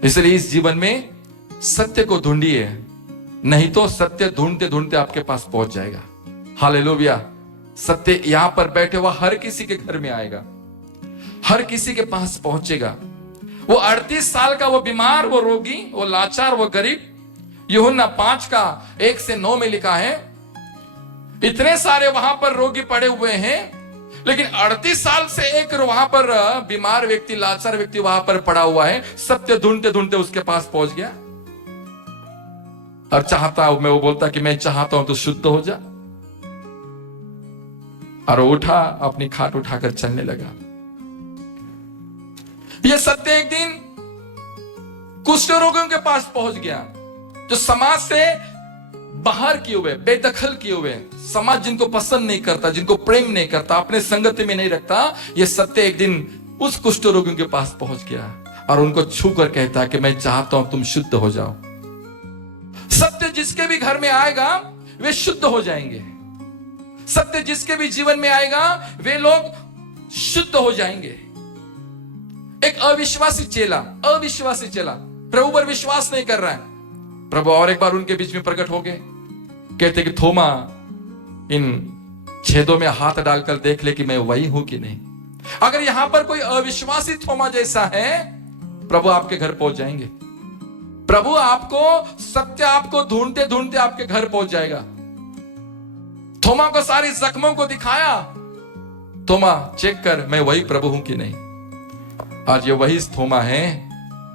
इसलिए इस जीवन में सत्य को ढूंढिए, नहीं तो सत्य ढूंढते ढूंढते आपके पास पहुंच जाएगा। हालेलुया। सत्य यहां पर बैठे हुआ हर किसी के घर में आएगा, हर किसी के पास पहुंचेगा। वो 38 साल का वो बीमार, वो रोगी, वो लाचार, वो गरीब, यूहन्ना 5 का 1 से 9 में लिखा है। इतने सारे वहां पर रोगी पड़े हुए हैं, लेकिन 38 साल से एक वहां पर बीमार व्यक्ति, लाचार व्यक्ति वहां पर पड़ा हुआ है। सत्य ढूंढते ढूंढते उसके पास पहुंच गया और चाहता मैं, वो बोलता कि मैं चाहता हूं तो शुद्ध हो जा। और वो उठा, अपनी खाट उठाकर चलने लगा। यह सत्य एक दिन कुष्ठ रोगियों के पास पहुंच गया, जो समाज से बाहर किए हुए, बेदखल किए हुए, समाज जिनको पसंद नहीं करता, जिनको प्रेम नहीं करता, अपने संगति में नहीं रखता। यह सत्य एक दिन उस कुष्ठ रोगियों के पास पहुंच गया और उनको छू कर कहता है कि मैं चाहता हूं तुम शुद्ध हो जाओ। सत्य जिसके भी घर में आएगा वे शुद्ध हो जाएंगे। सत्य जिसके भी जीवन में आएगा वे लोग शुद्ध हो जाएंगे। एक अविश्वासी चेला प्रभु पर विश्वास नहीं कर रहा है। प्रभु और एक बार उनके बीच में प्रकट हो गए, कहते कि थोमा, इन छेदों में हाथ डालकर देख ले कि मैं वही हूं कि नहीं। अगर यहां पर कोई अविश्वासी थोमा जैसा है, प्रभु आपके घर पहुंच जाएंगे। प्रभु आपको, सत्य आपको ढूंढते ढूंढते आपके घर पहुंच जाएगा। थोमा को सारी जख्मों को दिखाया, थोमा चेक कर मैं वही प्रभु हूं कि नहीं। आज ये वही थोमा है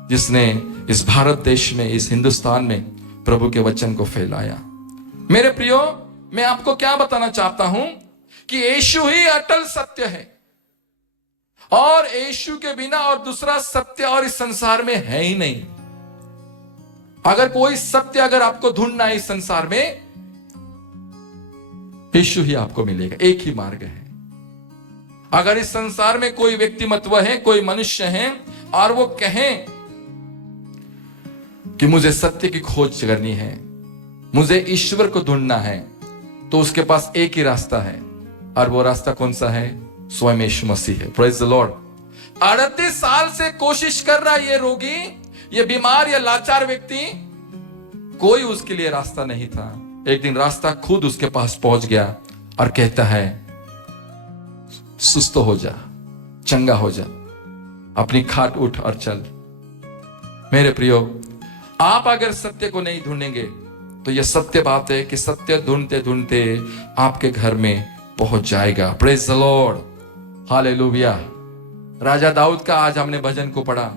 जिसने इस भारत देश में, इस हिंदुस्तान में प्रभु के वचन को फैलाया। मेरे प्रियो, मैं आपको क्या बताना चाहता हूं कि यीशु ही अटल सत्य है और यीशु के बिना और दूसरा सत्य और इस संसार में है ही नहीं। अगर कोई सत्य अगर आपको ढूंढना है इस संसार में, यीशु ही आपको मिलेगा। एक ही मार्ग है। अगर इस संसार में कोई व्यक्तिमत्व है, कोई मनुष्य है और वो कहें कि मुझे सत्य की खोज करनी है, मुझे ईश्वर को ढूंढना है, तो उसके पास एक ही रास्ता है और वो रास्ता कौन सा है? स्वयं यीशु मसीह है। Praise the Lord. 38 साल से कोशिश कर रहा है ये रोगी, ये बीमार या लाचार व्यक्ति, कोई उसके लिए रास्ता नहीं था। एक दिन रास्ता खुद उसके पास पहुंच गया और कहता है सुस्त हो जा, चंगा हो जा, अपनी खाट उठ और चल। मेरे प्रियो, आप अगर सत्य को नहीं ढूंढेंगे तो यह सत्य बात है कि सत्य ढूंढते ढूंढते आपके घर में पहुंच जाएगा। Praise the lord, hallelujah. राजा दाऊद का आज हमने भजन को पढ़ा।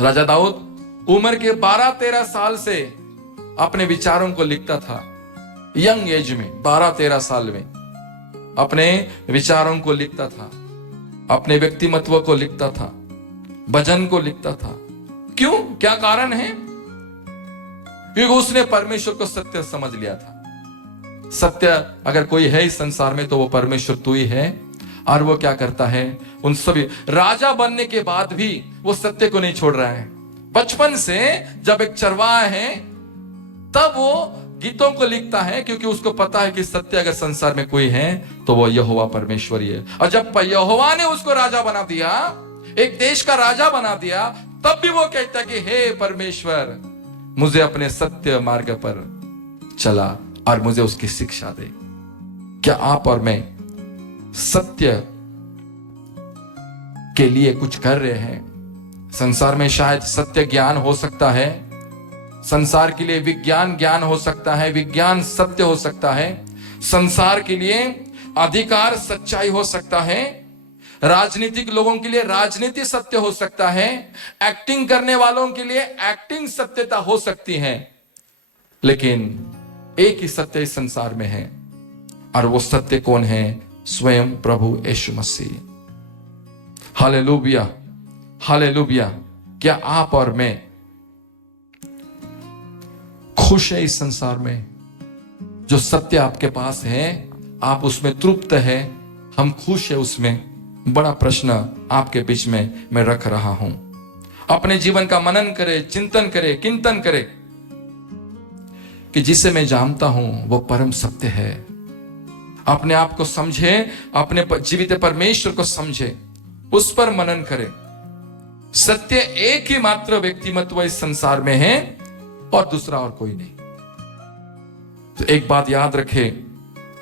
राजा दाऊद उम्र के 12-13 साल से अपने विचारों को लिखता था। यंग एज में 12-13 साल में अपने विचारों को लिखता था, अपने व्यक्तिमत्व को लिखता था, भजन को लिखता था। क्यों? क्या कारण है? क्योंकि उसने परमेश्वर को सत्य समझ लिया था। सत्य अगर कोई है इस संसार में तो वो परमेश्वर तू ही है। और वो क्या करता है? उन सभी राजा बनने के बाद भी वो सत्य को नहीं छोड़ रहा है। बचपन से जब एक चरवाहा है तब वो गीतों को लिखता है, क्योंकि उसको पता है कि सत्य अगर संसार में कोई है तो वो यहोवा परमेश्वर ही है। और जब यहोवा ने उसको राजा बना दिया, एक देश का राजा बना दिया, तब भी वो कहता है कि हे परमेश्वर, मुझे अपने सत्य मार्ग पर चला और मुझे उसकी शिक्षा दे। क्या आप और मैं सत्य के लिए कुछ कर रहे हैं? संसार में शायद सत्य ज्ञान हो सकता है, संसार के लिए विज्ञान ज्ञान हो सकता है, विज्ञान सत्य हो सकता है, संसार के लिए अधिकार सच्चाई हो सकता है, राजनीतिक लोगों के लिए राजनीति सत्य हो सकता है, एक्टिंग करने वालों के लिए एक्टिंग सत्यता हो सकती है, लेकिन एक ही सत्य इस संसार में है और वो सत्य कौन है? स्वयं प्रभु यीशु मसीह। Hallelujah, hallelujah. क्या आप और मैं खुश है इस संसार में? जो सत्य आपके पास है आप उसमें तृप्त है, हम खुश है उसमें। बड़ा प्रश्न आपके बीच में मैं रख रहा हूं। अपने जीवन का मनन करे, चिंतन करे, चिंतन करे कि जिसे मैं जानता हूं वो परम सत्य है। अपने आप को समझे, अपने जीवित परमेश्वर को समझे, उस पर मनन करे। सत्य एक ही मात्र व्यक्तिमत्व इस संसार में है और दूसरा और कोई नहीं। तो एक बात याद रखे,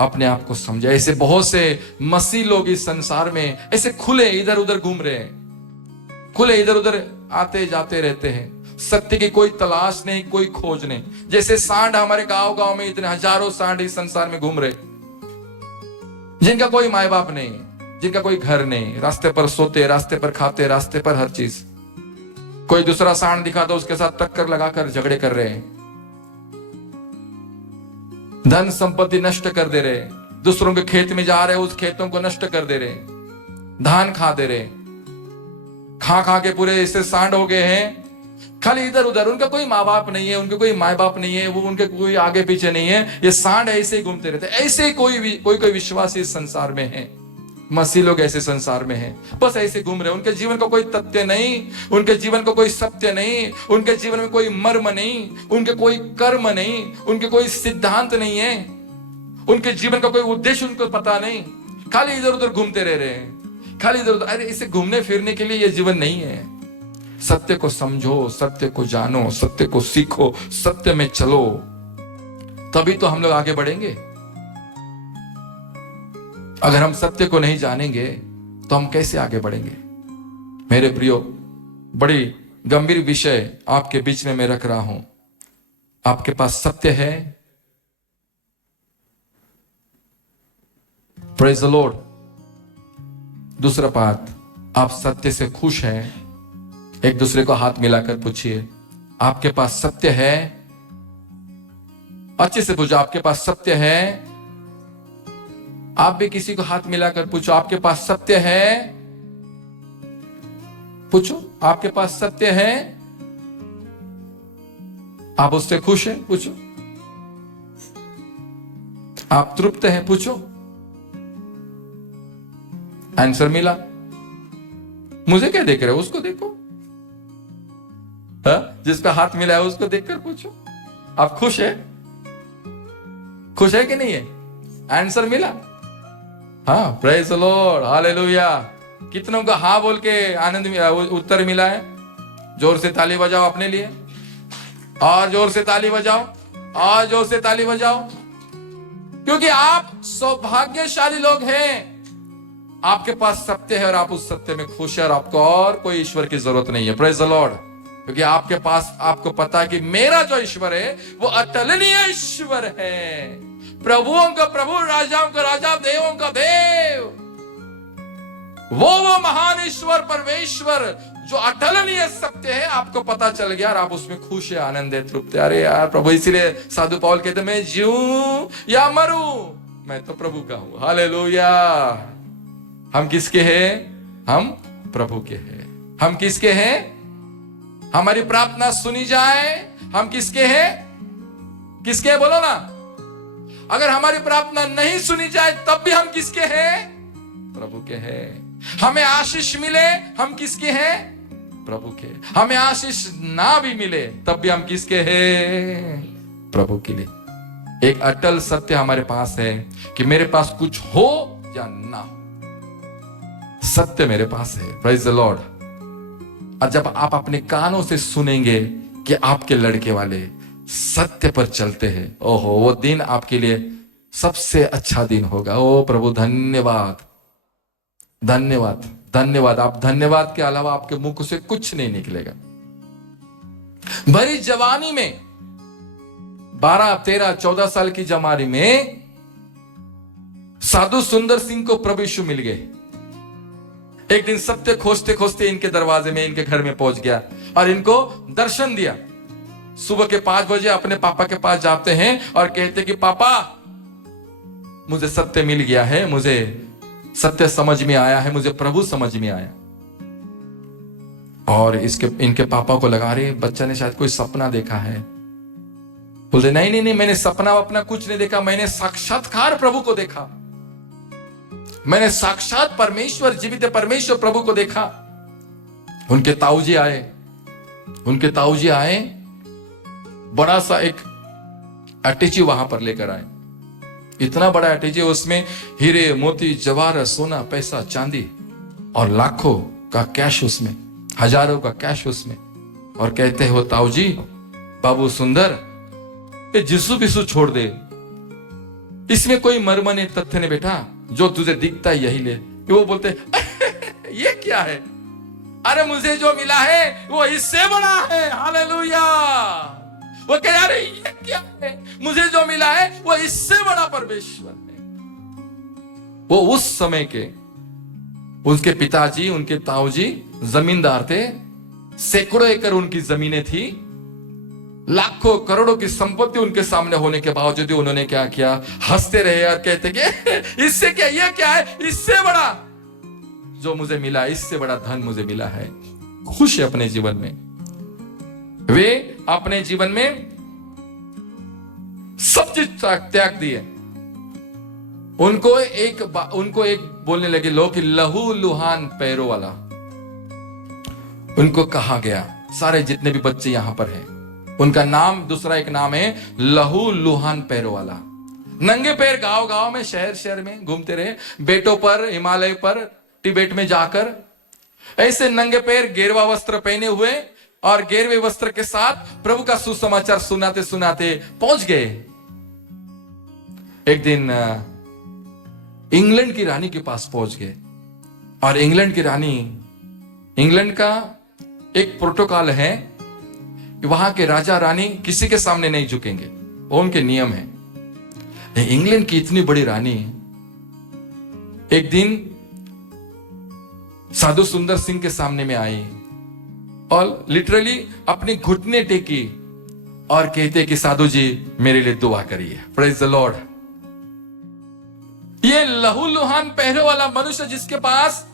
अपने आप को समझे। ऐसे बहुत से मसीह लोग इस संसार में ऐसे खुले इधर उधर घूम रहे हैं, खुले इधर उधर आते जाते रहते हैं। सत्य की कोई तलाश नहीं, कोई खोज नहीं। जैसे सांड, हमारे गांव गांव में इतने हजारों सांड इस संसार में घूम रहे, जिनका कोई माए बाप नहीं, जिनका कोई घर नहीं, रास्ते पर सोते, रास्ते पर खाते, रास्ते पर हर चीज। कोई दूसरा सांड दिखा तो उसके साथ टक्कर लगाकर झगड़े कर रहे हैं, धन संपत्ति नष्ट कर दे रहे, दूसरों के खेत में जा रहे, उस खेतों को नष्ट कर दे रहे, धान खा दे रहे, खा खा के पूरे ऐसे सांड हो गए हैं, खाली इधर उधर। उनका कोई माँ बाप नहीं है, उनके कोई माए बाप नहीं है, वो उनके कोई आगे पीछे नहीं है। ये सांड ऐसे ही घूमते रहते। ऐसे ही कोई विश्वासी इस संसार में है, मसीह लोग ऐसे संसार में हैं, बस ऐसे घूम रहे। उनके जीवन का कोई तथ्य नहीं, उनके जीवन का कोई सत्य नहीं, उनके जीवन में कोई मर्म नहीं, उनके कोई कर्म नहीं, उनके कोई सिद्धांत नहीं है, उनके जीवन का कोई उद्देश्य उनको पता नहीं, खाली इधर उधर घूमते रह रहे हैं, खाली इधर उधर। अरे इसे घूमने फिरने के लिए ये जीवन नहीं है। सत्य को समझो, सत्य को जानो, सत्य को सीखो, सत्य में चलो, तभी तो हम लोग आगे बढ़ेंगे। अगर हम सत्य को नहीं जानेंगे तो हम कैसे आगे बढ़ेंगे? मेरे प्रियो, बड़ी गंभीर विषय आपके बीच में मैं रख रहा हूं। आपके पास सत्य है, प्रेज द लॉर्ड। दूसरा बात, आप सत्य से खुश हैं? एक दूसरे को हाथ मिलाकर पूछिए, आपके पास सत्य है? अच्छे से पूछो, आपके पास सत्य है? आप भी किसी को हाथ मिलाकर पूछो, आपके पास सत्य है? पूछो, आपके पास सत्य है? आप उससे खुश हैं? पूछो। आप तृप्त हैं? पूछो। आंसर मिला? मुझे क्या देख रहे हो? उसको देखो। जिसका हाथ मिला है उसको देखकर पूछो, आप खुश है? खुश है कि नहीं है? आंसर मिला? हाँ, प्रेज द लॉर्ड, हालेलुया। कितनों का हाँ बोल के आनंद उत्तर मिला है? जोर से ताली बजाओ अपने लिए, और जोर से ताली बजाओ, और जोर से ताली बजाओ, क्योंकि आप सौभाग्यशाली लोग हैं। आपके पास सत्य है और आप उस सत्य में खुश है, और आपको और कोई ईश्वर की जरूरत नहीं है। Praise the Lord. क्योंकि आपके पास, आपको पता है कि मेरा जो ईश्वर है वो अतुलनीय ईश्वर है, प्रभुओं का प्रभु, राजाओं का राजा, देवों का देव। वो महान ईश्वर परमेश्वर जो अतुलनीय सत्य है, आपको पता चल गया और आप उसमें खुश है, आनंद है, तृप्त है। अरे यार प्रभु, इसीलिए साधु पौल कहते, मैं जीऊं या मरूं, मैं तो प्रभु का हूं। हालेलुया। हम किसके हैं? हम प्रभु के हैं। हम किसके हैं? हमारी प्रार्थना सुनी जाए, हम किसके हैं? किसके हैं? बोलो ना। अगर हमारी प्रार्थना नहीं सुनी जाए तब भी हम किसके हैं? प्रभु के हैं। हमें आशीष मिले, हम किसके हैं? प्रभु के। हमें आशीष ना भी मिले तब भी हम किसके हैं? प्रभु के लिए। एक अटल सत्य हमारे पास है कि मेरे पास कुछ हो या ना हो, सत्य मेरे पास है। Praise the Lord. और जब आप अपने कानों से सुनेंगे कि आपके लड़के वाले सत्य पर चलते हैं, ओहो, वो दिन आपके लिए सबसे अच्छा दिन होगा। ओ प्रभु, धन्यवाद, धन्यवाद, धन्यवाद। आप धन्यवाद के अलावा आपके मुख से कुछ नहीं निकलेगा। भरी जवानी में, 12, 13, 14 साल की जवानी में साधु सुंदर सिंह को प्रभु यीशु मिल गए। एक दिन सत्य खोजते खोजते इनके दरवाजे में, इनके घर में पहुंच गया और इनको दर्शन दिया। सुबह के 5 बजे अपने पापा के पास जाते हैं और कहते कि पापा, मुझे सत्य मिल गया है, मुझे सत्य समझ में आया है, मुझे प्रभु समझ में आया। और इनके पापा को लगा, रहे बच्चा ने शायद कोई सपना देखा है। बोलते नहीं नहीं नहीं, मैंने सपना वपना कुछ नहीं देखा, मैंने साक्षात्कार प्रभु को देखा। मैंने साक्षात परमेश्वर, जीवित परमेश्वर प्रभु को देखा। उनके ताऊजी आए, बड़ा सा एक अटैची वहां पर लेकर आए। इतना बड़ा अटैची, उसमें हीरे मोती जवाहर सोना पैसा चांदी और लाखों का कैश उसमें, हजारों का कैश उसमें। और कहते हो ताऊजी बाबू सुंदर, ये जिसु बिसु छोड़ दे, इसमें कोई मर्म तथ्य नहीं बेटा, जो तुझे दिखता है यही ले। वो बोलते ये क्या है? अरे मुझे जो मिला है वो इससे बड़ा है। हालेलुया। वो कह रहे ये क्या है? मुझे जो मिला है वो इससे बड़ा परमेश्वर है। वो उस समय के उनके पिताजी, उनके ताऊजी जमींदार थे। सैकड़ों एकड़ उनकी जमीनें थी, लाखों करोड़ों की संपत्ति उनके सामने होने के बावजूद उन्होंने क्या किया? हंसते रहे और कहते कि इससे क्या, ये क्या है? इससे बड़ा जो मुझे मिला, इससे बड़ा धन मुझे मिला है। खुश है अपने जीवन में। वे अपने जीवन में सब चीज त्याग दिए। उनको एक बोलने लगे लोग कि लहू लुहान पैरों वाला। उनको कहा गया, सारे जितने भी बच्चे यहां पर हैं, उनका नाम, दूसरा एक नाम है लहू लुहान पैरों वाला। नंगे पैर गांव गांव में, शहर शहर में घूमते रहे, बेटों पर, हिमालय पर, तिब्बत में जाकर ऐसे नंगे पैर गेरवा वस्त्र पहने हुए और गेरवे वस्त्र के साथ प्रभु का सुसमाचार सुनाते सुनाते पहुंच गए। एक दिन इंग्लैंड की रानी के पास पहुंच गए। और इंग्लैंड का एक प्रोटोकॉल है कि वहां के राजा रानी किसी के सामने नहीं झुकेंगे, वो उनके नियम है। इंग्लैंड की इतनी बड़ी रानी एक दिन साधु सुंदर सिंह के सामने में आई और लिटरली अपनी घुटने टेकी और कहते कि साधु जी मेरे लिए दुआ करिए। Praise the Lord. ये लहू लुहान पहरे वाला मनुष्य, जिसके पास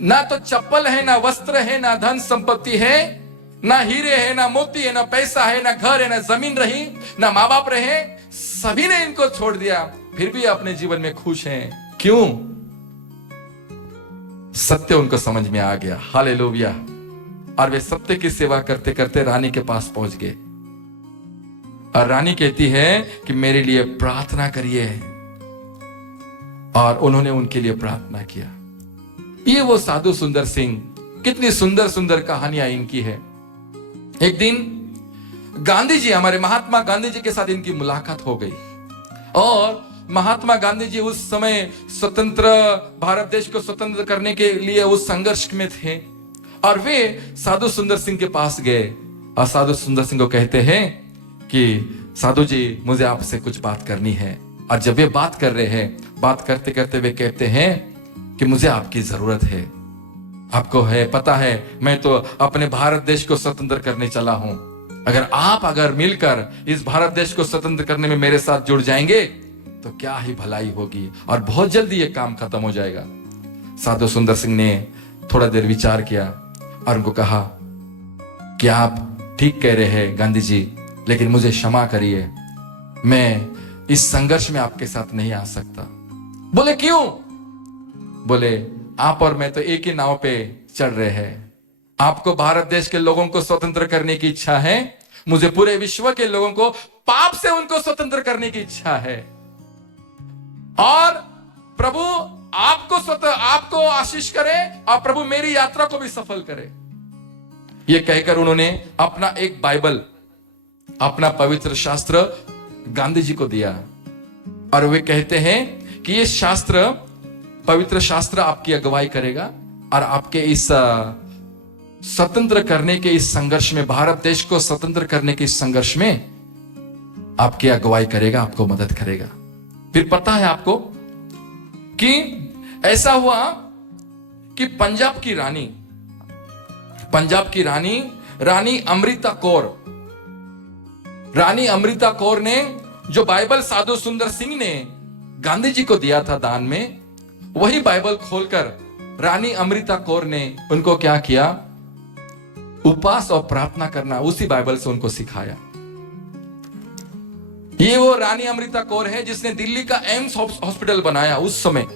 ना तो चप्पल है, ना वस्त्र है, ना धन संपत्ति है, ना हीरे है, ना मोती है, ना पैसा है, ना घर है, ना जमीन रही, ना माँ बाप रहे, सभी ने इनको छोड़ दिया, फिर भी अपने जीवन में खुश हैं। क्यों? सत्य उनको समझ में आ गया। हालेलुया। और वे सत्य की सेवा करते करते रानी के पास पहुंच गए। और रानी कहती है कि मेरे लिए प्रार्थना करिए। और उन्होंने उनके लिए प्रार्थना किया। ये वो साधु सुंदर सिंह, कितनी सुंदर सुंदर कहानियां इनकी है। एक दिन गांधी जी, हमारे महात्मा गांधी जी के साथ इनकी मुलाकात हो गई। और महात्मा गांधी जी उस समय स्वतंत्र भारत देश को स्वतंत्र करने के लिए उस संघर्ष में थे। और वे साधु सुंदर सिंह के पास गए और साधु सुंदर सिंह को कहते हैं कि साधु जी मुझे आपसे कुछ बात करनी है। और जब वे बात कर रहे हैं, बात करते करते वे कहते हैं कि मुझे आपकी जरूरत है। आपको है पता है, मैं तो अपने भारत देश को स्वतंत्र करने चला हूं। अगर मिलकर इस भारत देश को स्वतंत्र करने में मेरे साथ जुड़ जाएंगे तो क्या ही भलाई होगी और बहुत जल्दी ये काम खत्म हो जाएगा। साधु सुंदर सिंह ने थोड़ा देर विचार किया और उनको कहा कि आप ठीक कह रहे हैं गांधी जी, लेकिन मुझे क्षमा करिए, मैं इस संघर्ष में आपके साथ नहीं आ सकता। बोले क्यों? बोले आप और मैं तो एक ही नाव पे चढ़ रहे हैं। आपको भारत देश के लोगों को स्वतंत्र करने की इच्छा है, मुझे पूरे विश्व के लोगों को पाप से उनको स्वतंत्र करने की इच्छा है। और प्रभु आपको आशीष करे और प्रभु मेरी यात्रा को भी सफल करे। ये कहकर उन्होंने अपना एक बाइबल, अपना पवित्र शास्त्र गांधी जी को दिया। और वे कहते हैं कि ये शास्त्र, पवित्र शास्त्र आपकी अगुवाई करेगा और आपके इस स्वतंत्र करने के इस संघर्ष में, भारत देश को स्वतंत्र करने के इस संघर्ष में आपकी अगुवाई करेगा, आपको मदद करेगा। फिर पता है आपको कि ऐसा हुआ कि पंजाब की रानी अमृता कौर ने जो बाइबल साधु सुंदर सिंह ने गांधी जी को दिया था दान में, वही बाइबल खोलकर रानी अमृता कौर ने उनको क्या किया? उपवास और प्रार्थना करना उसी बाइबल से उनको सिखाया। ये वो रानी अमृता कौर है जिसने दिल्ली का एम्स हॉस्पिटल बनाया उस समय।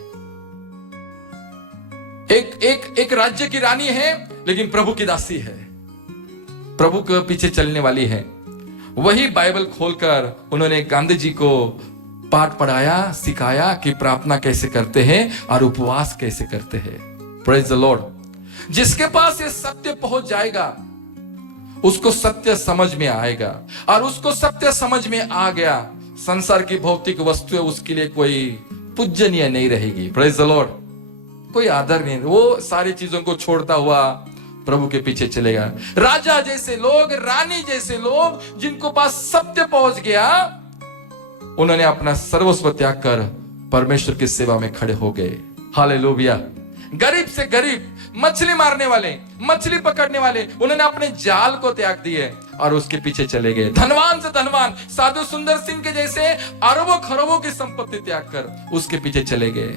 एक राज्य की रानी है, लेकिन प्रभु की दासी है, प्रभु के पीछे चलने वाली है। वही बाइबल खोलकर उन्होंने गांधी जी को पाठ पढ़ाया, सिखाया कि प्रार्थना कैसे करते हैं और उपवास कैसे करते हैं। Praise the Lord. जिसके पास ये सत्य पहुंच जाएगा उसको सत्य समझ में आएगा, और उसको सत्य समझ में आ गया, संसार की भौतिक वस्तुएं उसके लिए कोई पूजनीय नहीं रहेगी। Praise the Lord. कोई आदर नहीं, वो सारी चीजों को छोड़ता हुआ प्रभु के पीछे चलेगा। राजा जैसे लोग, रानी जैसे लोग, जिनको पास सत्य पहुंच गया, उन्होंने अपना सर्वस्व त्याग कर परमेश्वर की सेवा में खड़े हो गए। हालेलुया। गरीब से गरीब, मछली मारने वाले, मछली पकड़ने वाले, उन्होंने अपने जाल को त्याग दिए और उसके पीछे चले गए। धनवान से धनवान, साधु सुंदर सिंह के जैसे अरबों खरबों की संपत्ति त्याग कर उसके पीछे चले गए।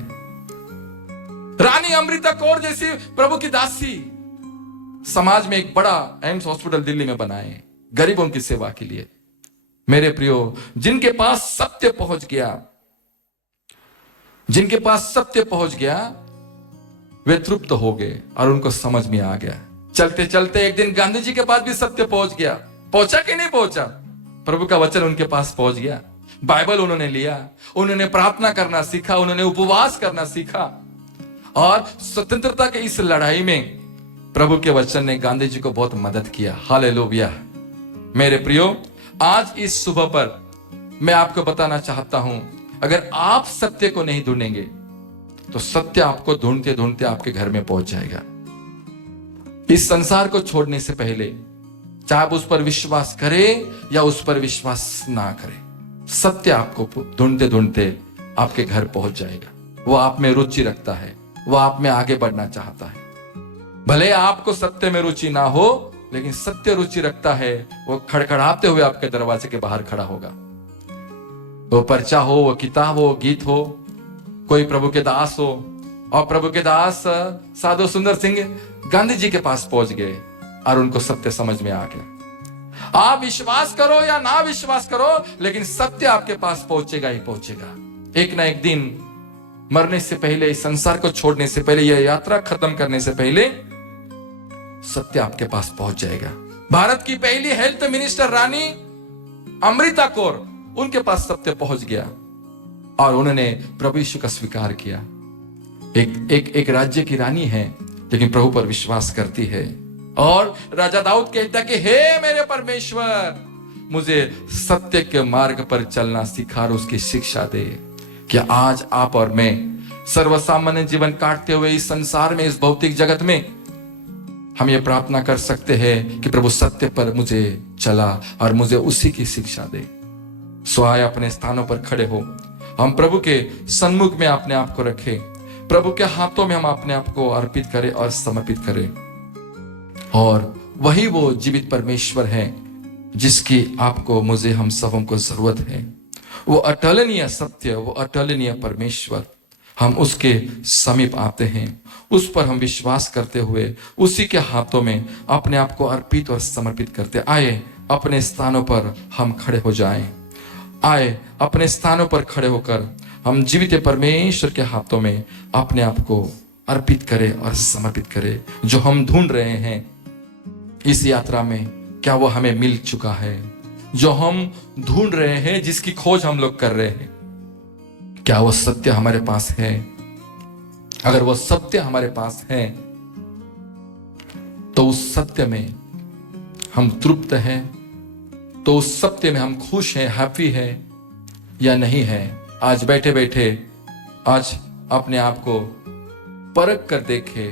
रानी अमृता कौर जैसी प्रभु की दासी, समाज में एक बड़ा एम्स हॉस्पिटल दिल्ली में बनाए गरीबों की सेवा के लिए। मेरे प्रियो, जिनके पास सत्य पहुंच गया, जिनके पास सत्य पहुंच गया, वे तृप्त हो गए और उनको समझ में आ गया। चलते चलते एक दिन गांधी जी के पास भी सत्य पहुंच गया। पहुंचा कि नहीं पहुंचा? प्रभु का वचन उनके पास पहुंच गया। बाइबल उन्होंने लिया, उन्होंने प्रार्थना करना सीखा, उन्होंने उपवास करना सीखा, और स्वतंत्रता के इस लड़ाई में प्रभु के वचन ने गांधी जी को बहुत मदद किया। हालेलुया। मेरे प्रियो, आज इस सुबह पर मैं आपको बताना चाहता हूं, अगर आप सत्य को नहीं ढूंढेंगे तो सत्य आपको ढूंढते ढूंढते आपके घर में पहुंच जाएगा। इस संसार को छोड़ने से पहले, चाहे आप उस पर विश्वास करें या उस पर विश्वास ना करें, सत्य आपको ढूंढते ढूंढते आपके घर पहुंच जाएगा। वो आप में रुचि रखता है, वो आप में आगे बढ़ना चाहता है। भले आपको सत्य में रुचि ना हो, लेकिन सत्य रुचि रखता है, वो खड़खड़ाते हुए आपके दरवाजे के बाहर खड़ा होगा। वो पर्चा हो, वो किताब हो, गीत हो, कोई प्रभु के दास हो। और प्रभु के दास साधु सुंदर सिंह गांधी जी के पास पहुंच गए और उनको सत्य समझ में आ गया। आप विश्वास करो या ना विश्वास करो, लेकिन सत्य आपके पास पहुंचेगा ही पहुंचेगा। एक ना एक दिन मरने से पहले, इस संसार को छोड़ने से पहले, यह यात्रा खत्म करने से पहले सत्य आपके पास पहुंच जाएगा। भारत की पहली हेल्थ मिनिस्टर रानी अमृता कौर, उनके पास सत्य पहुंच गया और उन्होंने प्रभु यीशु का स्वीकार किया। एक राज्य की रानी है, लेकिन प्रभु पर विश्वास करती है। और राजा दाऊद कहता कि हे मेरे परमेश्वर, मुझे सत्य के मार्ग पर चलना सिखा और उसकी शिक्षा दे। क्या आज आप और मैं सर्वसामान्य जीवन काटते हुए इस संसार में, इस भौतिक जगत में, हम ये प्रार्थना कर सकते हैं कि प्रभु सत्य पर मुझे चला और मुझे उसी की शिक्षा दे। सो आए अपने स्थानों पर खड़े हो, हम प्रभु के सन्मुख में अपने आप को रखें, प्रभु के हाथों में हम अपने आप को अर्पित करें और समर्पित करें। और वही वो जीवित परमेश्वर है जिसकी आपको, मुझे, हम सबों को जरूरत है। वो अटलनीय सत्य, वो अटलनीय परमेश्वर, हम उसके समीप आते हैं, उस पर हम विश्वास करते हुए उसी के हाथों में अपने आप को अर्पित और समर्पित करते। आए अपने स्थानों पर हम खड़े हो जाएं। आए अपने स्थानों पर खड़े होकर हम जीवित परमेश्वर के हाथों में अपने आप को अर्पित करें और समर्पित करें। जो हम ढूंढ रहे हैं इस यात्रा में, क्या वो हमें मिल चुका है? जो हम ढूंढ रहे हैं, जिसकी खोज हम लोग कर रहे हैं, क्या वो सत्य हमारे पास है? अगर वो सत्य हमारे पास है तो उस सत्य में हम तृप्त हैं, तो उस सत्य में हम खुश हैं, हैप्पी हैं या नहीं है? आज बैठे बैठे आज अपने आप को परख कर देखे,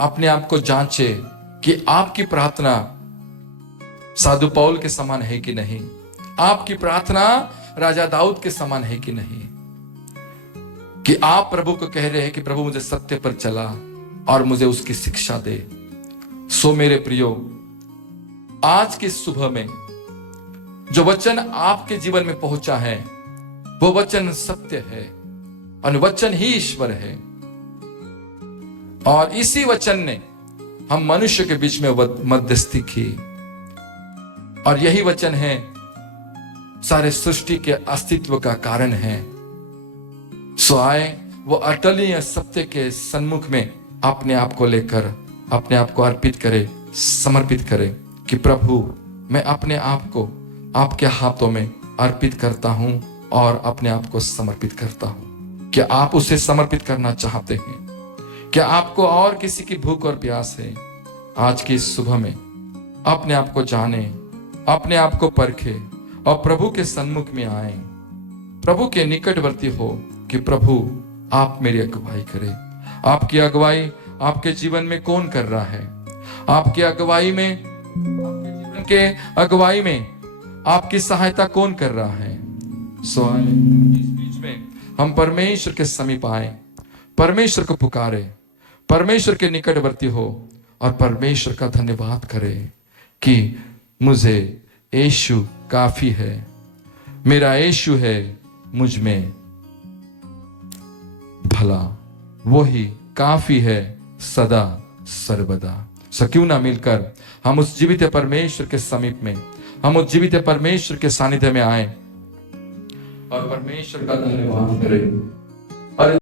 अपने आप को जांचे कि आपकी प्रार्थना साधु पौल के समान है कि नहीं, आपकी प्रार्थना राजा दाऊद के समान है कि नहीं, कि आप प्रभु को कह रहे हैं कि प्रभु मुझे सत्य पर चला और मुझे उसकी शिक्षा दे। सो मेरे प्रियो, आज की सुबह में जो वचन आपके जीवन में पहुंचा है, वो वचन सत्य है और वचन ही ईश्वर है। और इसी वचन ने हम मनुष्य के बीच में मध्यस्थी की, और यही वचन है सारे सृष्टि के अस्तित्व का कारण है। सो आए वो अटलीय सत्य के सन्मुख में अपने आप को लेकर अपने आप को अर्पित करे, समर्पित करे कि प्रभु मैं अपने आप को आपके हाथों में अर्पित करता हूं और अपने आप को समर्पित करता हूं। क्या आप उसे समर्पित करना चाहते हैं? क्या आपको और किसी की भूख और प्यास है? आज की इस सुबह में अपने आप को जाने, अपने आप को परखे और प्रभु के सन्मुख में आए, प्रभु के निकटवर्ती हो कि प्रभु आप मेरी अगुवाई करें। आपकी अगुवाई आपके जीवन में कौन कर रहा है? आपकी अगुवाई में, आपके जीवन के अगुवाई में आपकी सहायता कौन कर रहा है? सो आए इस बीच में हम परमेश्वर के समीप आए, परमेश्वर को पुकारे, परमेश्वर के निकटवर्ती हो और परमेश्वर का धन्यवाद करें कि मुझे यीशु काफी है, मेरा यीशु है मुझ में भला, वही काफी है सदा सर्वदा। सो क्यों ना मिलकर हम उस जीवित परमेश्वर के समीप में, हम उस जीवित परमेश्वर के सानिध्य में आए और परमेश्वर का धन्यवाद करें।